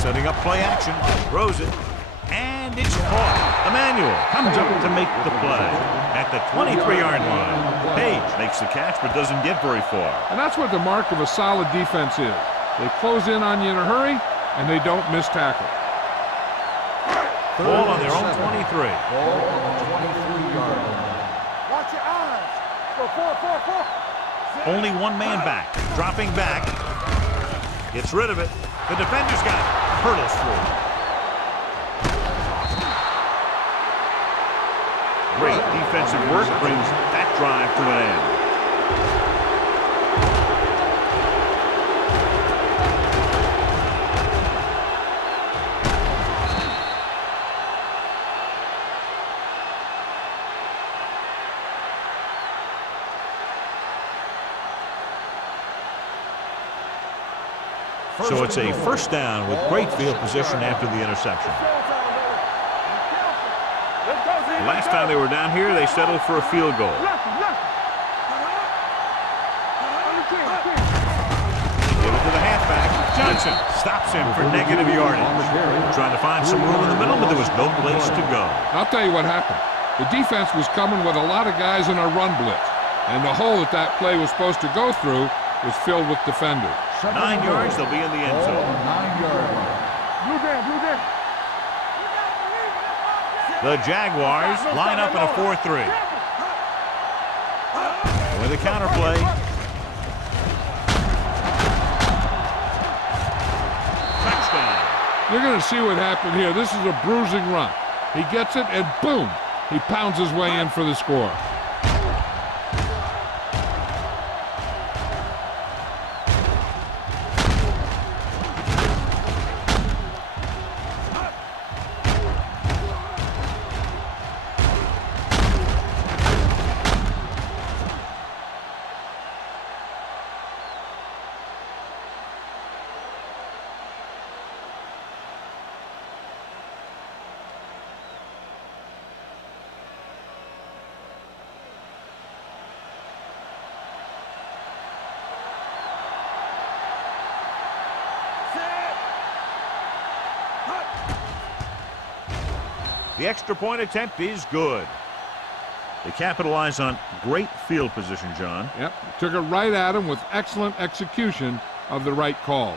Setting up play action. Throws it. And it's caught. Emmanuel comes up to make the play at the 23-yard line. Page makes the catch but doesn't get very far. And that's what the mark of a solid defense is. They close in on you in a hurry, and they don't miss tackle. Ball on their own 23. Ball on the 23-yard line. Watch your eyes. Go forward. Only one man back. Dropping back. Gets rid of it. The defender's got it. Hurdles through. Great defensive work brings that drive to an end. So it's a first down with great field position after the interception. The last time they were down here, they settled for a field goal. Give it to the halfback. Johnson stops him for negative yardage. Trying to find some room in the middle, but there was no place to go. I'll tell you what happened. The defense was coming with a lot of guys in a run blitz, and the hole that play was supposed to go through was filled with defenders. 9 yards, they'll be in the end zone. Ball on the 9-yard line. Blue down. The Jaguars line up in a 4-3. With a counter play. Touchdown. You're going to see what happened here. This is a bruising run. He gets it, and boom, he pounds his way in for the score. The extra point attempt is good. They capitalize on great field position, John. Yep, took it right at him with excellent execution of the right call.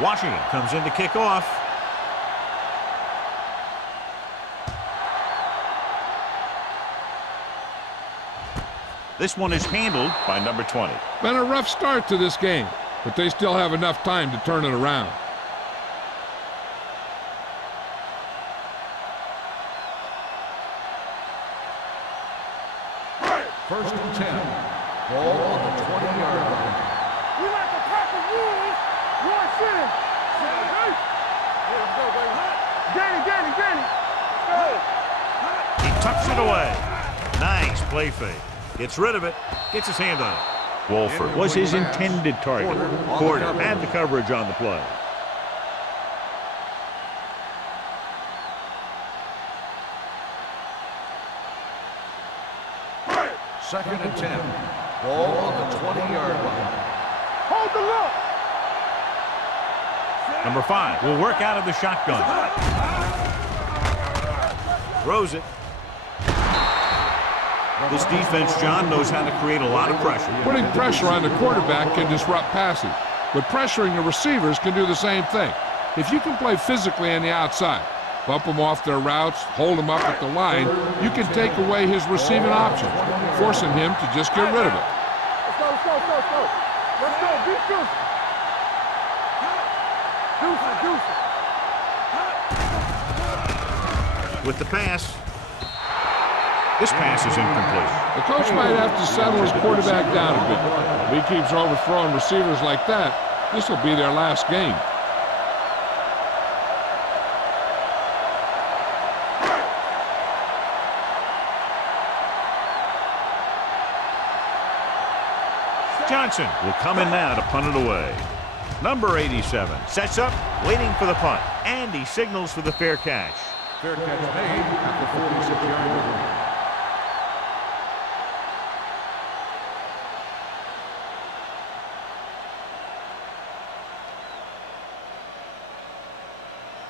Washington comes in to kick off. This one is handled by number 20. Been a rough start to this game, but they still have enough time to turn it around. First and 10. Ball on the 20-yard line. We like to tackle rules. Watch in. Let's go, baby. Get it. Go. He tucks it away. Nice play fake. Gets rid of it. Gets his hand on it. Wolford was his intended target. Porter had the coverage on the play. Second and 10. Ball on the 20-yard line. Hold the look. Number 5 will work out of the shotgun. Throws it. This defense, John, knows how to create a lot of pressure. Putting pressure on the quarterback can disrupt passing, but pressuring the receivers can do the same thing. If you can play physically on the outside, bump them off their routes, hold them up at the line, you can take away his receiving options, forcing him to just get rid of it. Let's go. Let's go. Beat Deuce. With the pass. This pass is incomplete. The coach might have to settle his quarterback down a bit. If he keeps overthrowing receivers like that, this will be their last game. Johnson will come in now to punt it away. Number 87 sets up, waiting for the punt, and he signals for the fair catch. Fair catch made at the 46-yard line.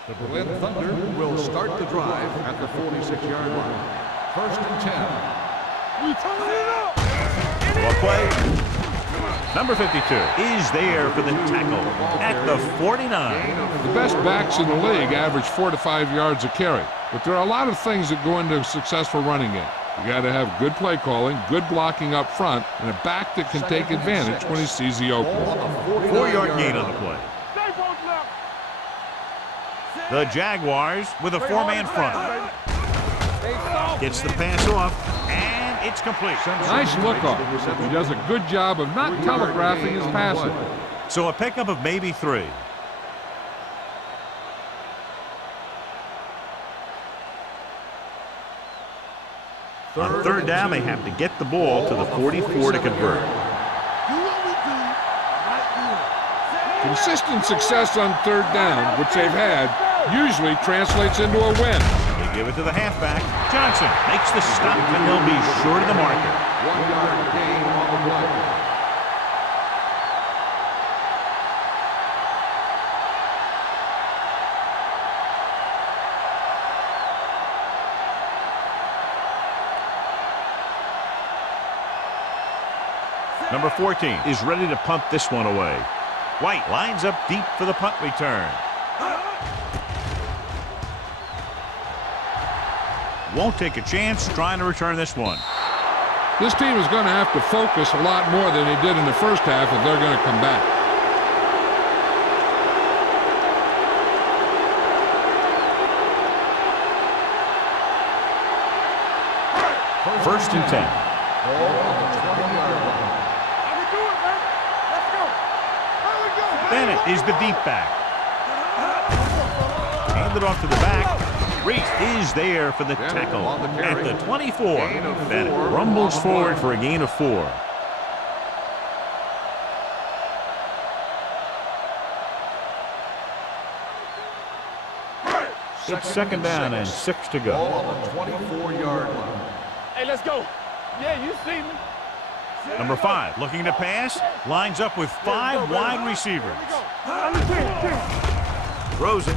The Berlin Thunder will start the drive at the 46-yard line. 1st and 10. We turn it up. Well played. Number 52 is there for the tackle at the 49. The best backs in the league average 4 to 5 yards a carry, but there are a lot of things that go into a successful running game. You got to have good play calling, good blocking up front, and a back that can take advantage when he sees the opening. 4-yard gain on the play. Stay both left. The Jaguars with a 4-man front. Gets the pass off, and it's complete. Nice look off. He does a good job of not telegraphing his passing. So a pickup of maybe 3. On 3rd down, they have to get the ball to the 44 to convert. Do what we do. Right here. Consistent success on 3rd down, which they've had, usually translates into a win. They give it to the halfback. Johnson makes the stop, and they'll be short of the marker. 1-yard gain on the play. Number 14 is ready to punt this one away. White lines up deep for the punt return. Won't take a chance trying to return this one. This team is going to have to focus a lot more than they did in the first half if they're going to come back. First and 10. Ball on the 20-yard line. How we do it, man? Let's go. How we go, man? Bennett is the deep back. Handed off to the back. Reese is there for the tackle at the 24. Bennett rumbles forward for a gain of 4. It's 2nd down and 6 to Ball go. on the 24-yard line. Hey, let's go. Yeah, you see me. Number 5 looking to pass. Lines up with 5 wide receivers. Throws it.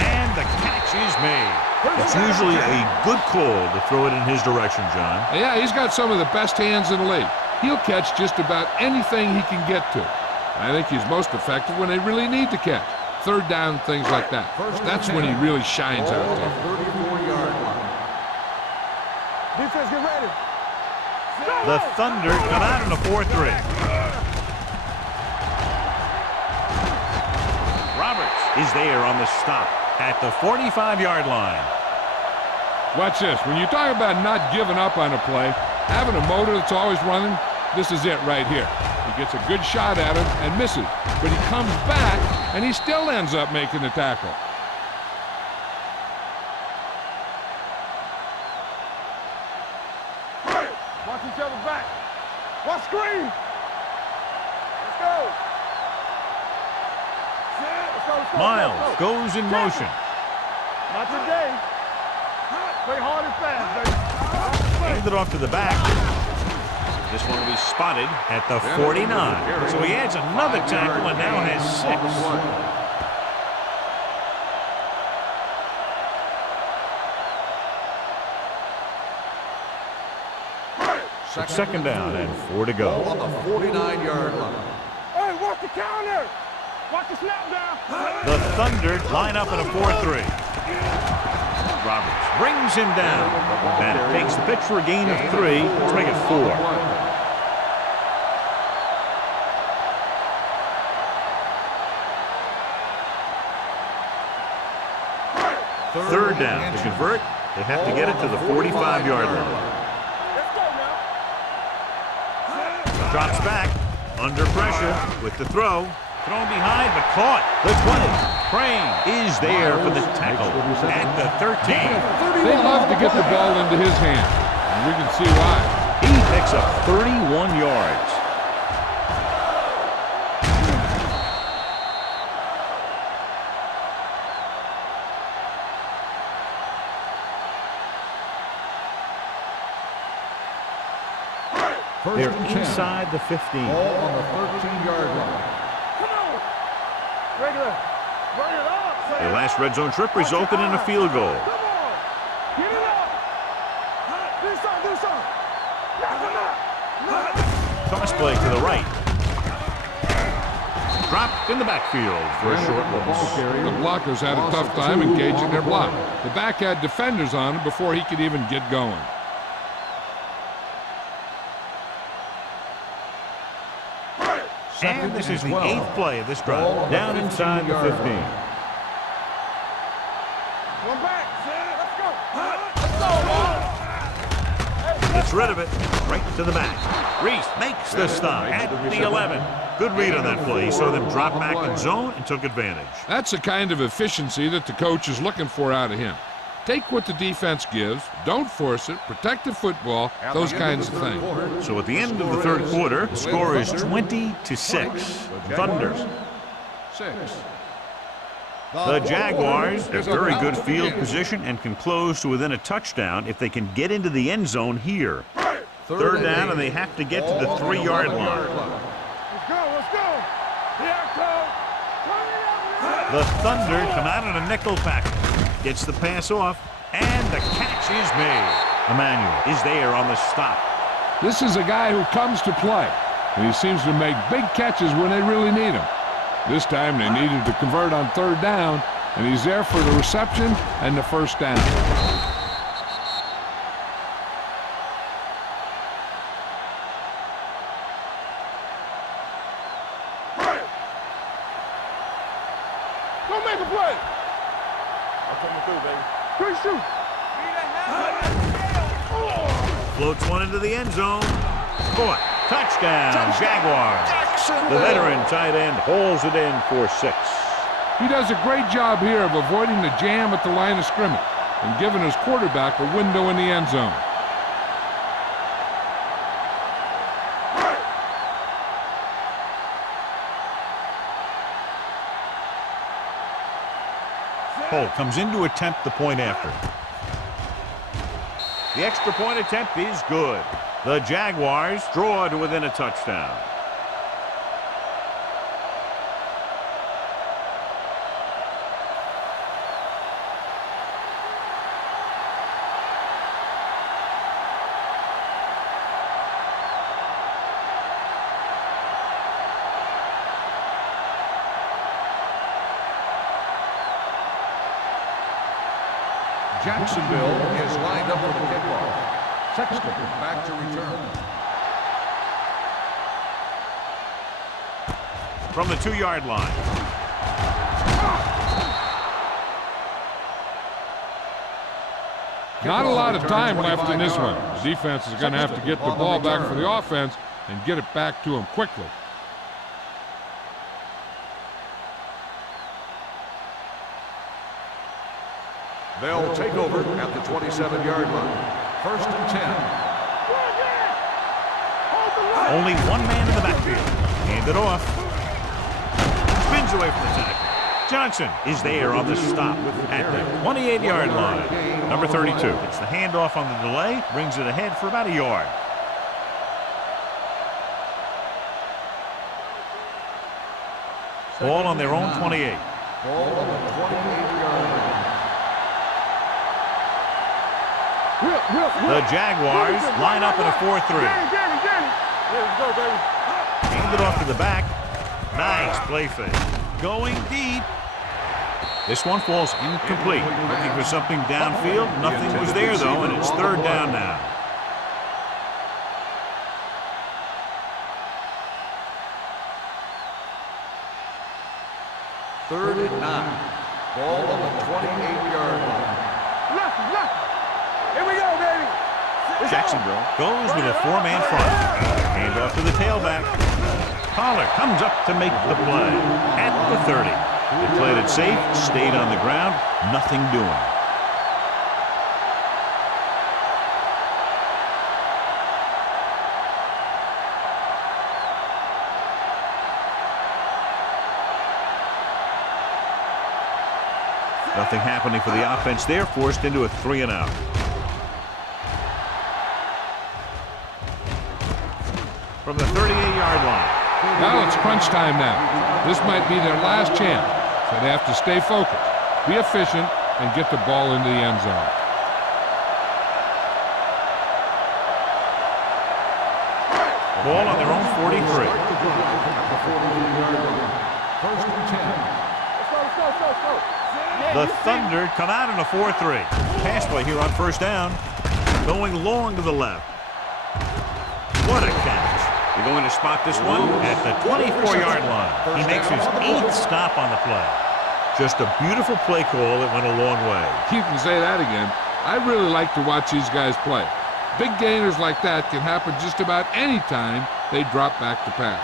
And the catch is made. It's usually a good call to throw it in his direction, John. Yeah, he's got some of the best hands in the league. He'll catch just about anything he can get to. I think he's most effective when they really need to catch. 3rd down, things like that. That's when he really shines out Ball on there. the 34-yard line. Defense, get ready. The Thunder come out in a 4-3. Roberts is there on the stop at the 45-yard line. Watch this. When you talk about not giving up on a play, having a motor that's always running, this is it right here. He gets a good shot at him and misses, but he comes back and he still ends up making the tackle. Watch each other back. Watch screen. Let's go. Let's go, let's go. Miles goes in motion. Not today. Play hard and fast, baby. Handed off to the back. This one will be spotted at the 49. So he adds another tackle and now has 6. It's 2nd down and 4 to Ball go. on the 49-yard line. Hey, watch the counter. Watch the snap down. The Thunder line up in a 4-3. Roberts brings him down. Bennett takes the pitch for a gain of 3. Let's make it 4. Third down. To convert, they have to get it to the 45-yard line. Let's go now. Drops back, under pressure with the throw. Thrown behind, but caught. The 20. Crane is there for the tackle at the 13. They love to get the ball into his hands, and we can see why. He picks up 31 yards. First They're and 10. inside the 15. Ball on the 13-yard line. Come on. Regular. Run it up. Their last red zone trip resulted in a field goal. Come on. Get it up. Do something. Do something. Knock him out. Toss play to the right. Dropped in the backfield for a short loss. The blockers had a tough time engaging their block. The back had defenders on him before he could even get going. And this is the 8th play of this drive. Down inside the 15. One back. Let's go. Gets rid of it. Right to the back. Reese makes the stop at the 11. Good read on that play. He saw them drop back in zone and took advantage. That's the kind of efficiency that the coach is looking for out of him. Take what the defense gives, don't force it, protect the football, those kinds of things. So at the end of the third quarter, the score is 20-6. Thunder. 6. The Jaguars have very good field position and can close to within a touchdown if they can get into the end zone here. Third down, and they have to get to the 3-yard line. Let's go. Here I come. The Thunder come out in a nickel package. Gets the pass off, and the catch is made. Emmanuel is there on the stop. This is a guy who comes to play, and he seems to make big catches when they really need him. This time they needed to convert on third down, and he's there for the reception and the first down. Go make a play. I'm coming through, baby. Great shoot. Floats one into the end zone. Caught. Touchdown, Jaguars. The veteran tight end hauls it in for 6. He does a great job here of avoiding the jam at the line of scrimmage and giving his quarterback a window in the end zone. Holt comes in to attempt the point after. The extra point attempt is good. The Jaguars draw to within a touchdown. Jacksonville is lined up for the kickoff. Sexton back to return. From the 2-yard line. Not a lot of time left in this one. The defense is going to have to get the ball back for the offense and get it back to him quickly. They'll take over at the 27-yard line. First and 10. Only one man in the backfield. Hand it off. Spins away from the tackle. Johnson is there on the stop at the 28-yard line. Number 32. It's the handoff on the delay. Brings it ahead for about a yard. Ball on their own 28. Ball on the 28-yard line. The Jaguars line up in a 4-3. Get it. Let's go, baby. Hand it off to the back. Nice play fake. Going deep. This one falls incomplete. Looking for something downfield. Nothing was there, though, and it's third down now. Third and 9. Ball on the 28-yard line. Left. Here we go, baby. Jacksonville goes with a 4-man front. Hand off to the tailback. Pollard comes up to make the play at the 30. They played it safe, stayed on the ground, nothing doing. Nothing happening for the offense there, forced into a 3-and-out. from the 38-yard line. Well, it's crunch time now. This might be their last chance, so they have to stay focused, be efficient, and get the ball into the end zone. Ball on their own 43. First and 10. Let's go. The Thunder come out in a 4-3. Pass play here on first down. Going long to the left. What a catch. They're going to spot this one at the 24-yard line. He makes his 8th stop on the play. Just a beautiful play call that went a long way. You can say that again. I really like to watch these guys play. Big gainers like that can happen just about any time they drop back to pass.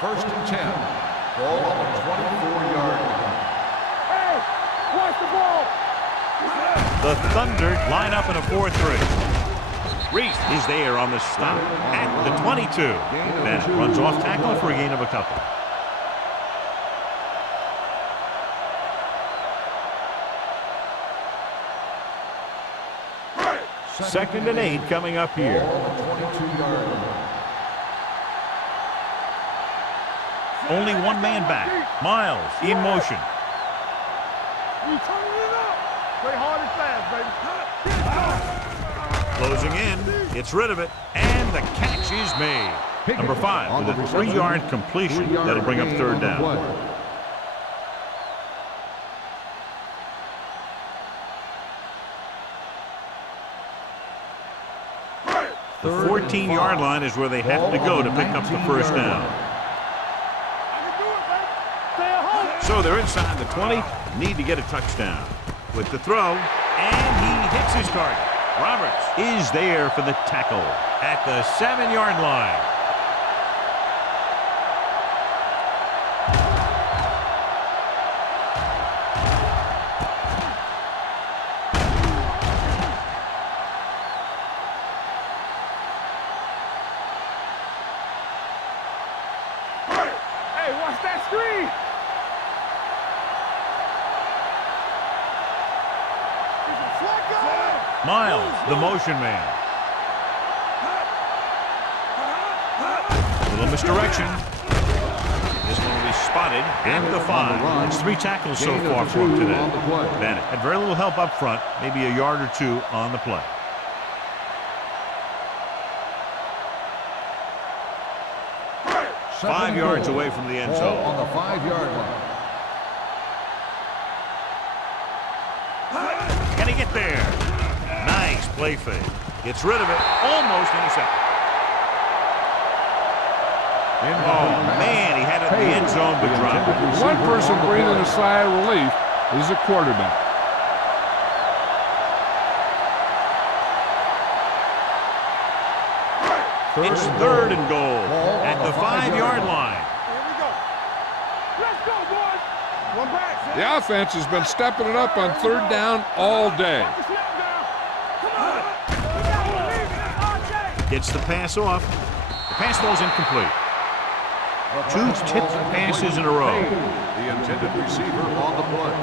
First and 10. Ball on the 24-yard line. Hey, watch the ball. The Thunder line up in a 4-3. Reese is there on the stop at the 22. Bennett runs off tackle for a gain of a couple. Second and 8 coming up here. Ball on the 22-yard line. Only one man back. Miles in motion. You turning it up. Play hard and fast, baby. Closing in. Gets rid of it. And the catch is made. Number 5 with a 3-yard completion. That'll bring up third down. The 14-yard line is where they have to go to pick up the first down. So they're inside the 20, need to get a touchdown. With the throw, and he hits his target. Roberts is there for the tackle at the 7-yard line. Hey, watch that screen. Miles, the motion man. A little misdirection. This one will be spotted at the 5. It's 3 tackles so far for him today. Bennett had very little help up front, maybe a yard or 2 on the play. Second 5 yards goal. away from the end Ball zone. on the 5-yard line. Can he get there? Nice play fake. Gets rid of it. Almost intercepted. Oh, man, he had it in the end zone, but dropped it. One person breathing a sigh of relief is the quarterback. It's third and goal at the 5-yard line. Here we go. Let's go, boys. One back. The offense has been stepping it up on third down all day. Watch the snap down. Come on. We got one. RJ. Gets the pass off. The pass ball's incomplete. 2 tipped passes in a row. The intended receiver on the play.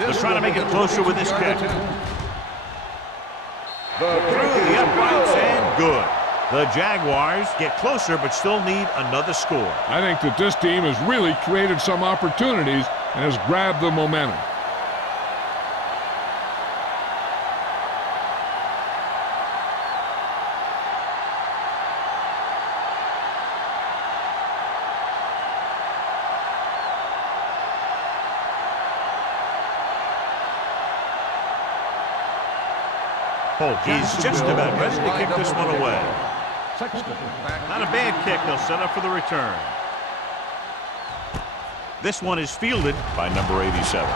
They're trying to make it closer with this kick. Through the uprights and good. The Jaguars get closer but still need another score. I think that this team has really created some opportunities and has grabbed the momentum. He's just about ready to kick this one away. Not a bad kick. They'll set up for the return. This one is fielded by number 87.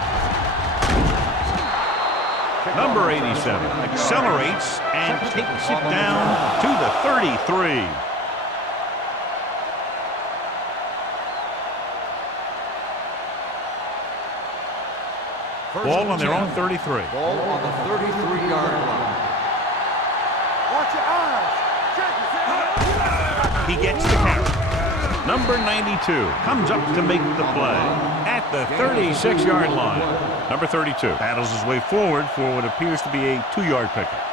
Number 87 accelerates and takes it down to the 33. Ball on their own 33. Ball on the 33-yard line. Watch your eyes. Check it. He gets the carry. Number 92 comes up to make the play at the 36-yard line. Number 32 battles his way forward for what appears to be a 2-yard pickup.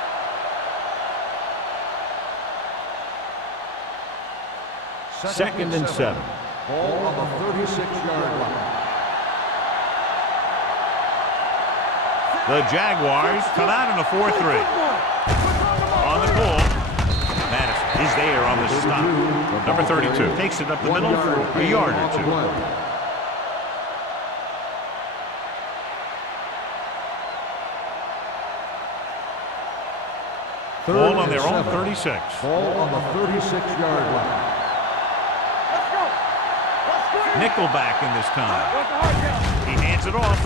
Second and 7. Ball on the 36-yard line. The Jaguars come out in a 4-3. On the pull, Madison is there on the stop. Number 32 takes it up the middle for a yard or 2. Ball on their own 36. Ball on the 36-yard line. Nickelback in this time. He hands it off.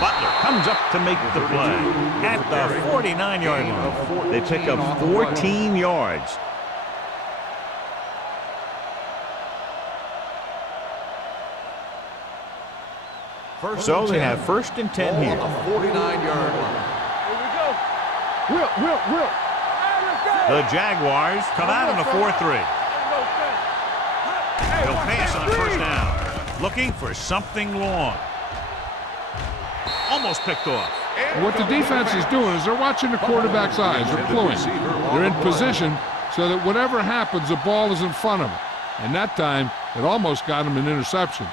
Butler comes up to make the play at the 49-yard line. They pick up 14 yards. So they have first and 10 here. On the 49-yard line. Here we go. Will. The Jaguars come out in a 4-3. He'll pass on first down. Looking for something long. Almost picked off. What the defense is doing is they're watching the quarterback's eyes. They're cluing. They're in position so that whatever happens, the ball is in front of them. And that time, it almost got him an interception.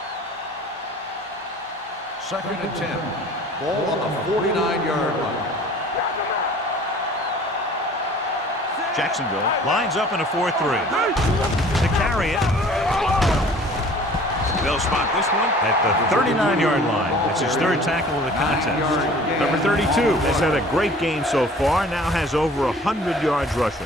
Second and 10. Ball on the 49-yard line. Jacksonville lines up in a 4-3. To carry it. They'll spot this one at the 39-yard line. That's his third tackle of the contest. Number 32 has had a great game so far, now has over 100 yards rushing.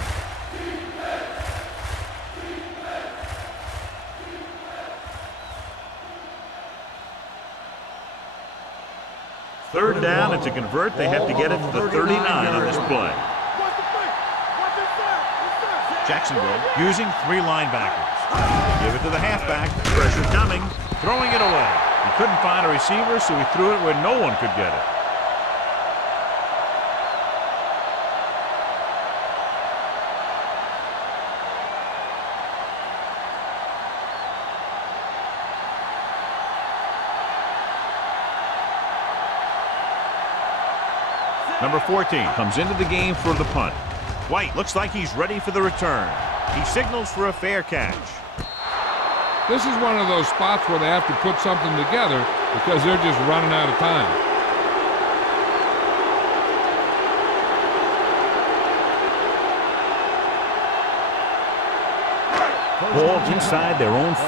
Third down, and to convert, they have to get it to the 39 on this play. Jacksonville using 3 linebackers. Give it to the halfback. Pressure coming. Throwing it away. He couldn't find a receiver, so he threw it where no one could get it. Number 14 comes into the game for the punt. White looks like he's ready for the return. He signals for a fair catch. This is one of those spots where they have to put something together because they're just running out of time. Ball inside their own 5.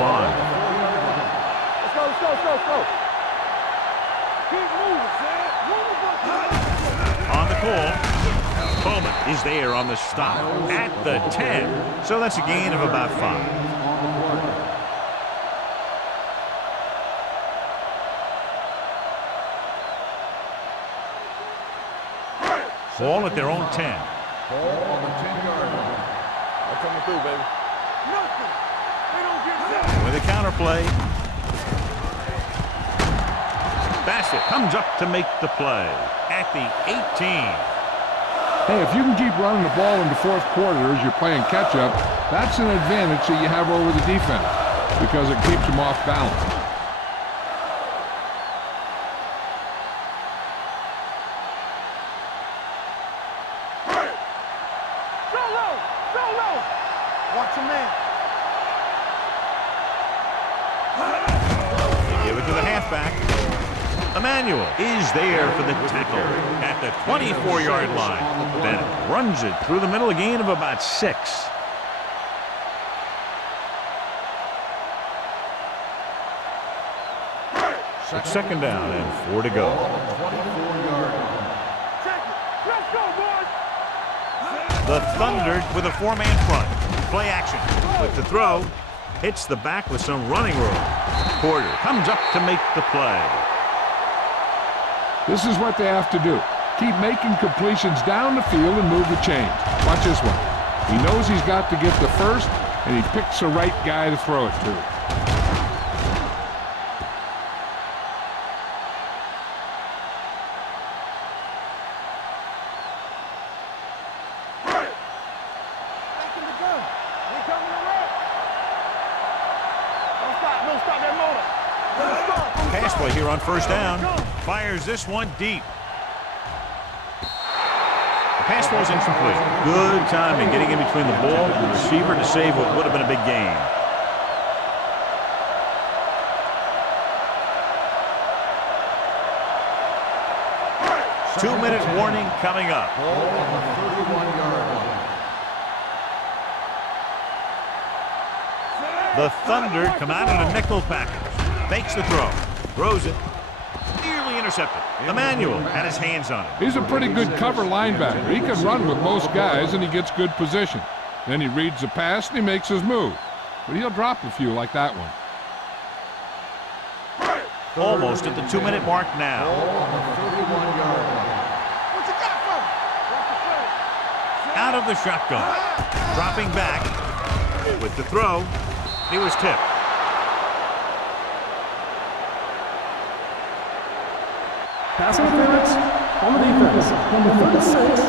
Let's go. Keep moving, Sam. On the call, Bowman is there on the stop at the 10. So that's a gain of about 5. Ball at their own 10. Ball on the 10-yard line. They're coming through, baby. Nothing. They don't get that. With a counterplay. Bassett comes up to make the play at the 18. Hey, if you can keep running the ball in the fourth quarter as you're playing catch-up, that's an advantage that you have over the defense because it keeps them off balance. Watch your man. They give it to the halfback. Emmanuel is there for the tackle at the 24-yard line. Bennett runs it through the middle, a gain of about 6. It's second down and 4 to go. 24-yard line. Check it. Let's go, boys. The Thunder with a 4-man front. Play action with the throw. Hits the back with some running room. Porter comes up to make the play. This is what they have to do. Keep making completions down the field and move the chains. Watch this one. He knows he's got to get the first, and he picks the right guy to throw it to. play here on first down. Fires this one deep. The pass falls incomplete. Good timing getting in between the ball and the receiver to save what would have been a big gain. Two-minute warning coming up. Ball on the 31-yard line. The Thunder come out in a nickel package. Fakes the throw. Throws it. Nearly intercepted. Emmanuel had his hands on it. He's a pretty good cover linebacker. He can run with most guys, and he gets good position. Then he reads the pass, and he makes his move. But he'll drop a few like that one. Almost at the 2-minute mark now. Ball on the 31-yard line. What you got for me? Out of the shotgun. Dropping back. With the throw. He was tipped. Pass interference on the defense. Number 36.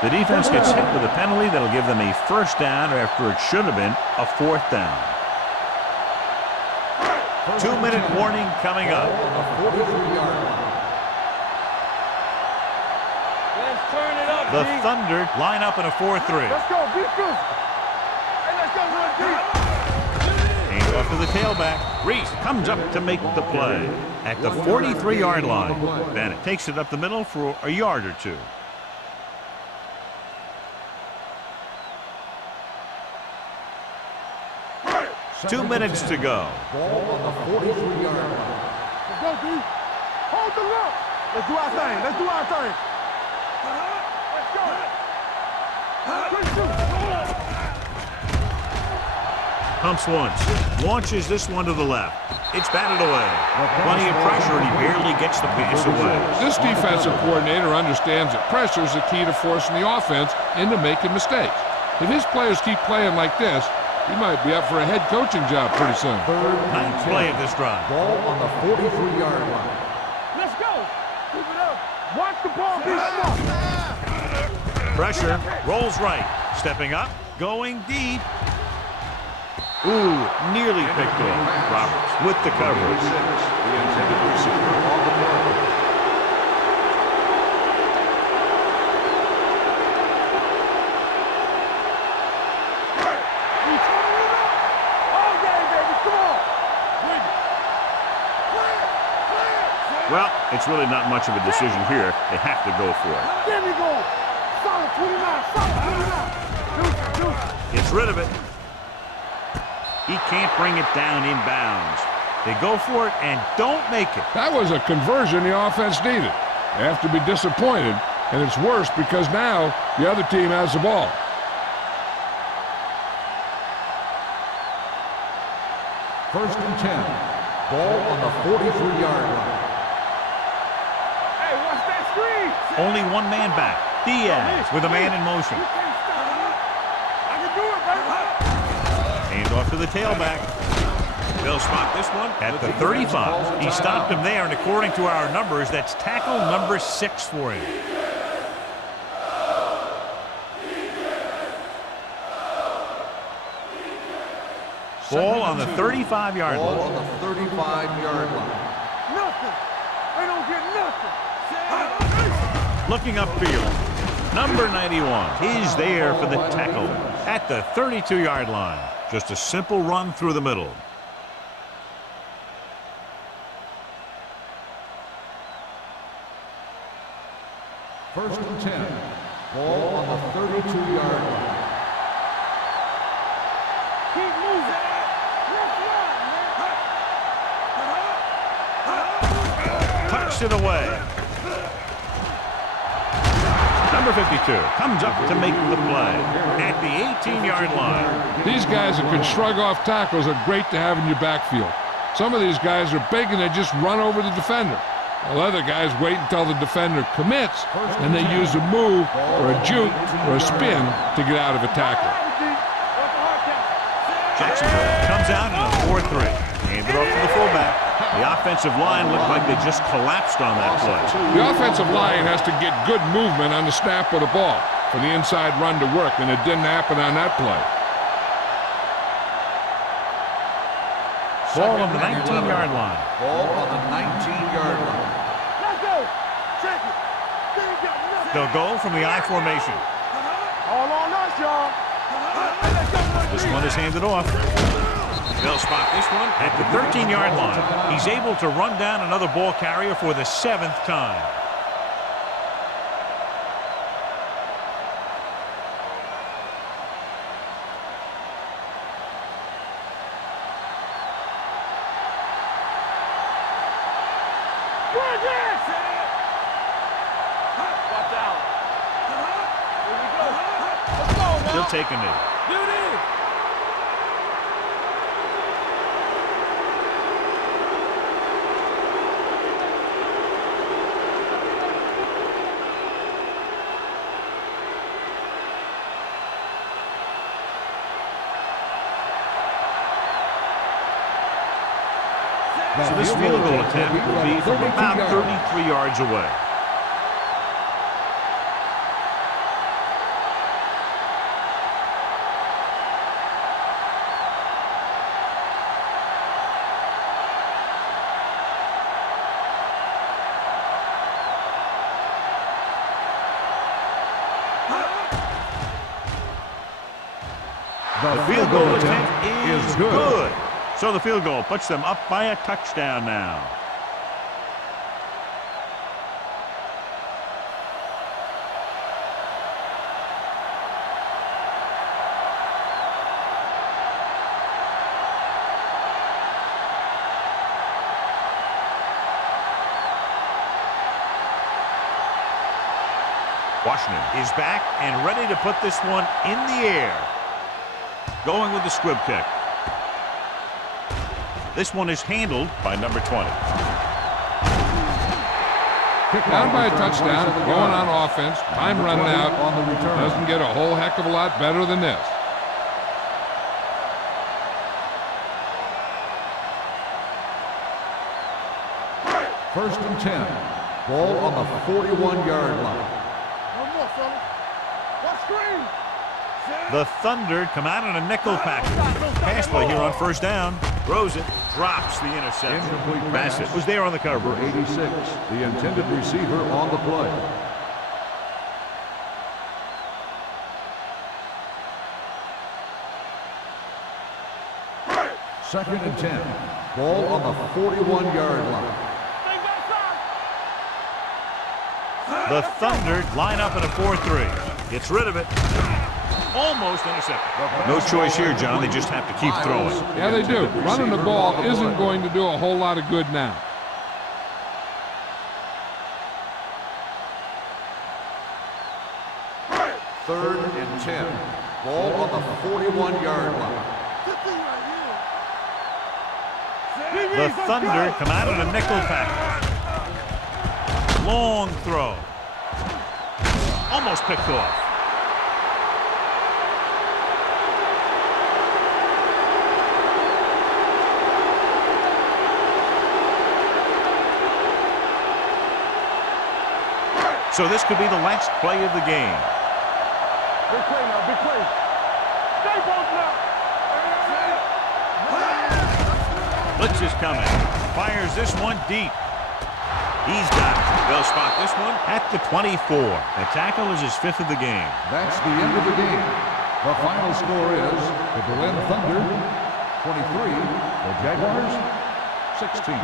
The defense gets hit with a penalty that'll give them a first down after it should have been a fourth down. 2-minute warning coming up. Ball on the 43-yard line. Let's turn it up, The D. Thunder line up in a 4-3. Let's go, be physical. Hey, let's go, run deep. Hands off to the tailback. Reese comes up to make the play at the 43-yard line. Bennett takes it up the middle for a yard or two. Two minutes to go. Ball on the 43-yard line. Let's go, D. Hold the look. Let's do our thing. Let's do our thing. Let's go. Good shoot. Pumps once. Launches this one to the left. It's batted away. Plenty of pressure, and he barely gets the pass away. This defensive coordinator understands that pressure is the key to forcing the offense into making mistakes. If his players keep playing like this, he might be up for a head coaching job pretty soon. Ninth play of this drive. Ball on the 43-yard line. Let's go. Keep it up. Watch the ball be smart. Pressure. Rolls right. Stepping up. Going deep. Ooh, nearly picked off. Roberts with the coverage. The intended receiver on the play. Oh, yeah, baby. Come on. Well, it's really not much of a decision here. They have to go for it. There we go. Solid 29. Solid 29. Deuce. Gets rid of it. He can't bring it down inbounds. They go for it and don't make it. That was a conversion the offense needed. They have to be disappointed, and it's worse because now the other team has the ball. First and 10. Ball on the 43-yard line. Hey, watch that screen. Only one man back. Diaz with a man in motion. You can't stop me. I can do it, baby. Hands off to the tailback. They'll spot this one at the 35. He stopped him there, and according to our numbers, that's tackle number 6 for him. Ball on the 35-yard Ball line. on the 35-yard line. Nothing. They don't get nothing. Looking upfield. Number 91 is there for the tackle at the 32-yard line. Just a simple run through the middle. First and 10. Ball on the 32-yard line. Keep moving. Tucks it away. Number 52 comes up to make the play at the 18-yard line. These guys that can shrug off tackles are great to have in your backfield. Some of these guys are big and they just run over the defender. While other guys wait until the defender commits and they use a move or a juke or a spin to get out of a tackle. Jacksonville comes out in a 4-3. Handed off to the fullback. The offensive line looked like they just collapsed on that play. The offensive line has to get good movement on the snap of the ball for the inside run to work, and it didn't happen on that play. Ball on the 19-yard line. Ball on the 19-yard line. Let's go. Check it. They ain't got nothing. They'll go from the I formation. All on us, y'all. This one is handed off. They'll spot this one at the 13-yard line. He's able to run down another ball carrier for the 7th time. Watch out. Here we go. Let's go, man. He'll take a knee. So this field goal attempt will be from about 33 yards away. The Field goal attempt is good. So the field goal puts them up by a touchdown now. Washington is back and ready to put this one in the air. Going with the squib kick. This one is handled by number 20. Down by a touchdown, going on offense, time running out. Doesn't get a whole heck of a lot better than this. First and 10. Ball on the 41-yard line. One more, fella. What screen? The Thunder come out in a nickel package. Pass play here on first down. Throws it, drops the interception. Incomplete pass. Bassett was there on the cover. Number 86, the intended receiver on the play. Second and 10. Ball on the 41-yard line. The Thunder line up in a 4-3. Gets rid of it. Almost intercepted. No choice here, John. They just have to keep throwing. Yeah, they do. Running the ball isn't going to do a whole lot of good now. Third and 10. Ball on the 41-yard line. The Thunder come out in a nickel package. Long throw. Almost picked off. So this could be the last play of the game. Big play now, big play. Stay both now. Blitz is coming. Fires this one deep. He's got it. They'll spot this one at the 24. The tackle is his 5th of the game. That's the end of the game. The final score is the Berlin Thunder 23, the Jaguars 16.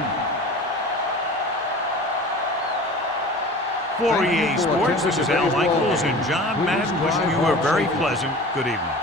For EA Sports, this is Al Michaels and John Madden wishing you a very pleasant good evening.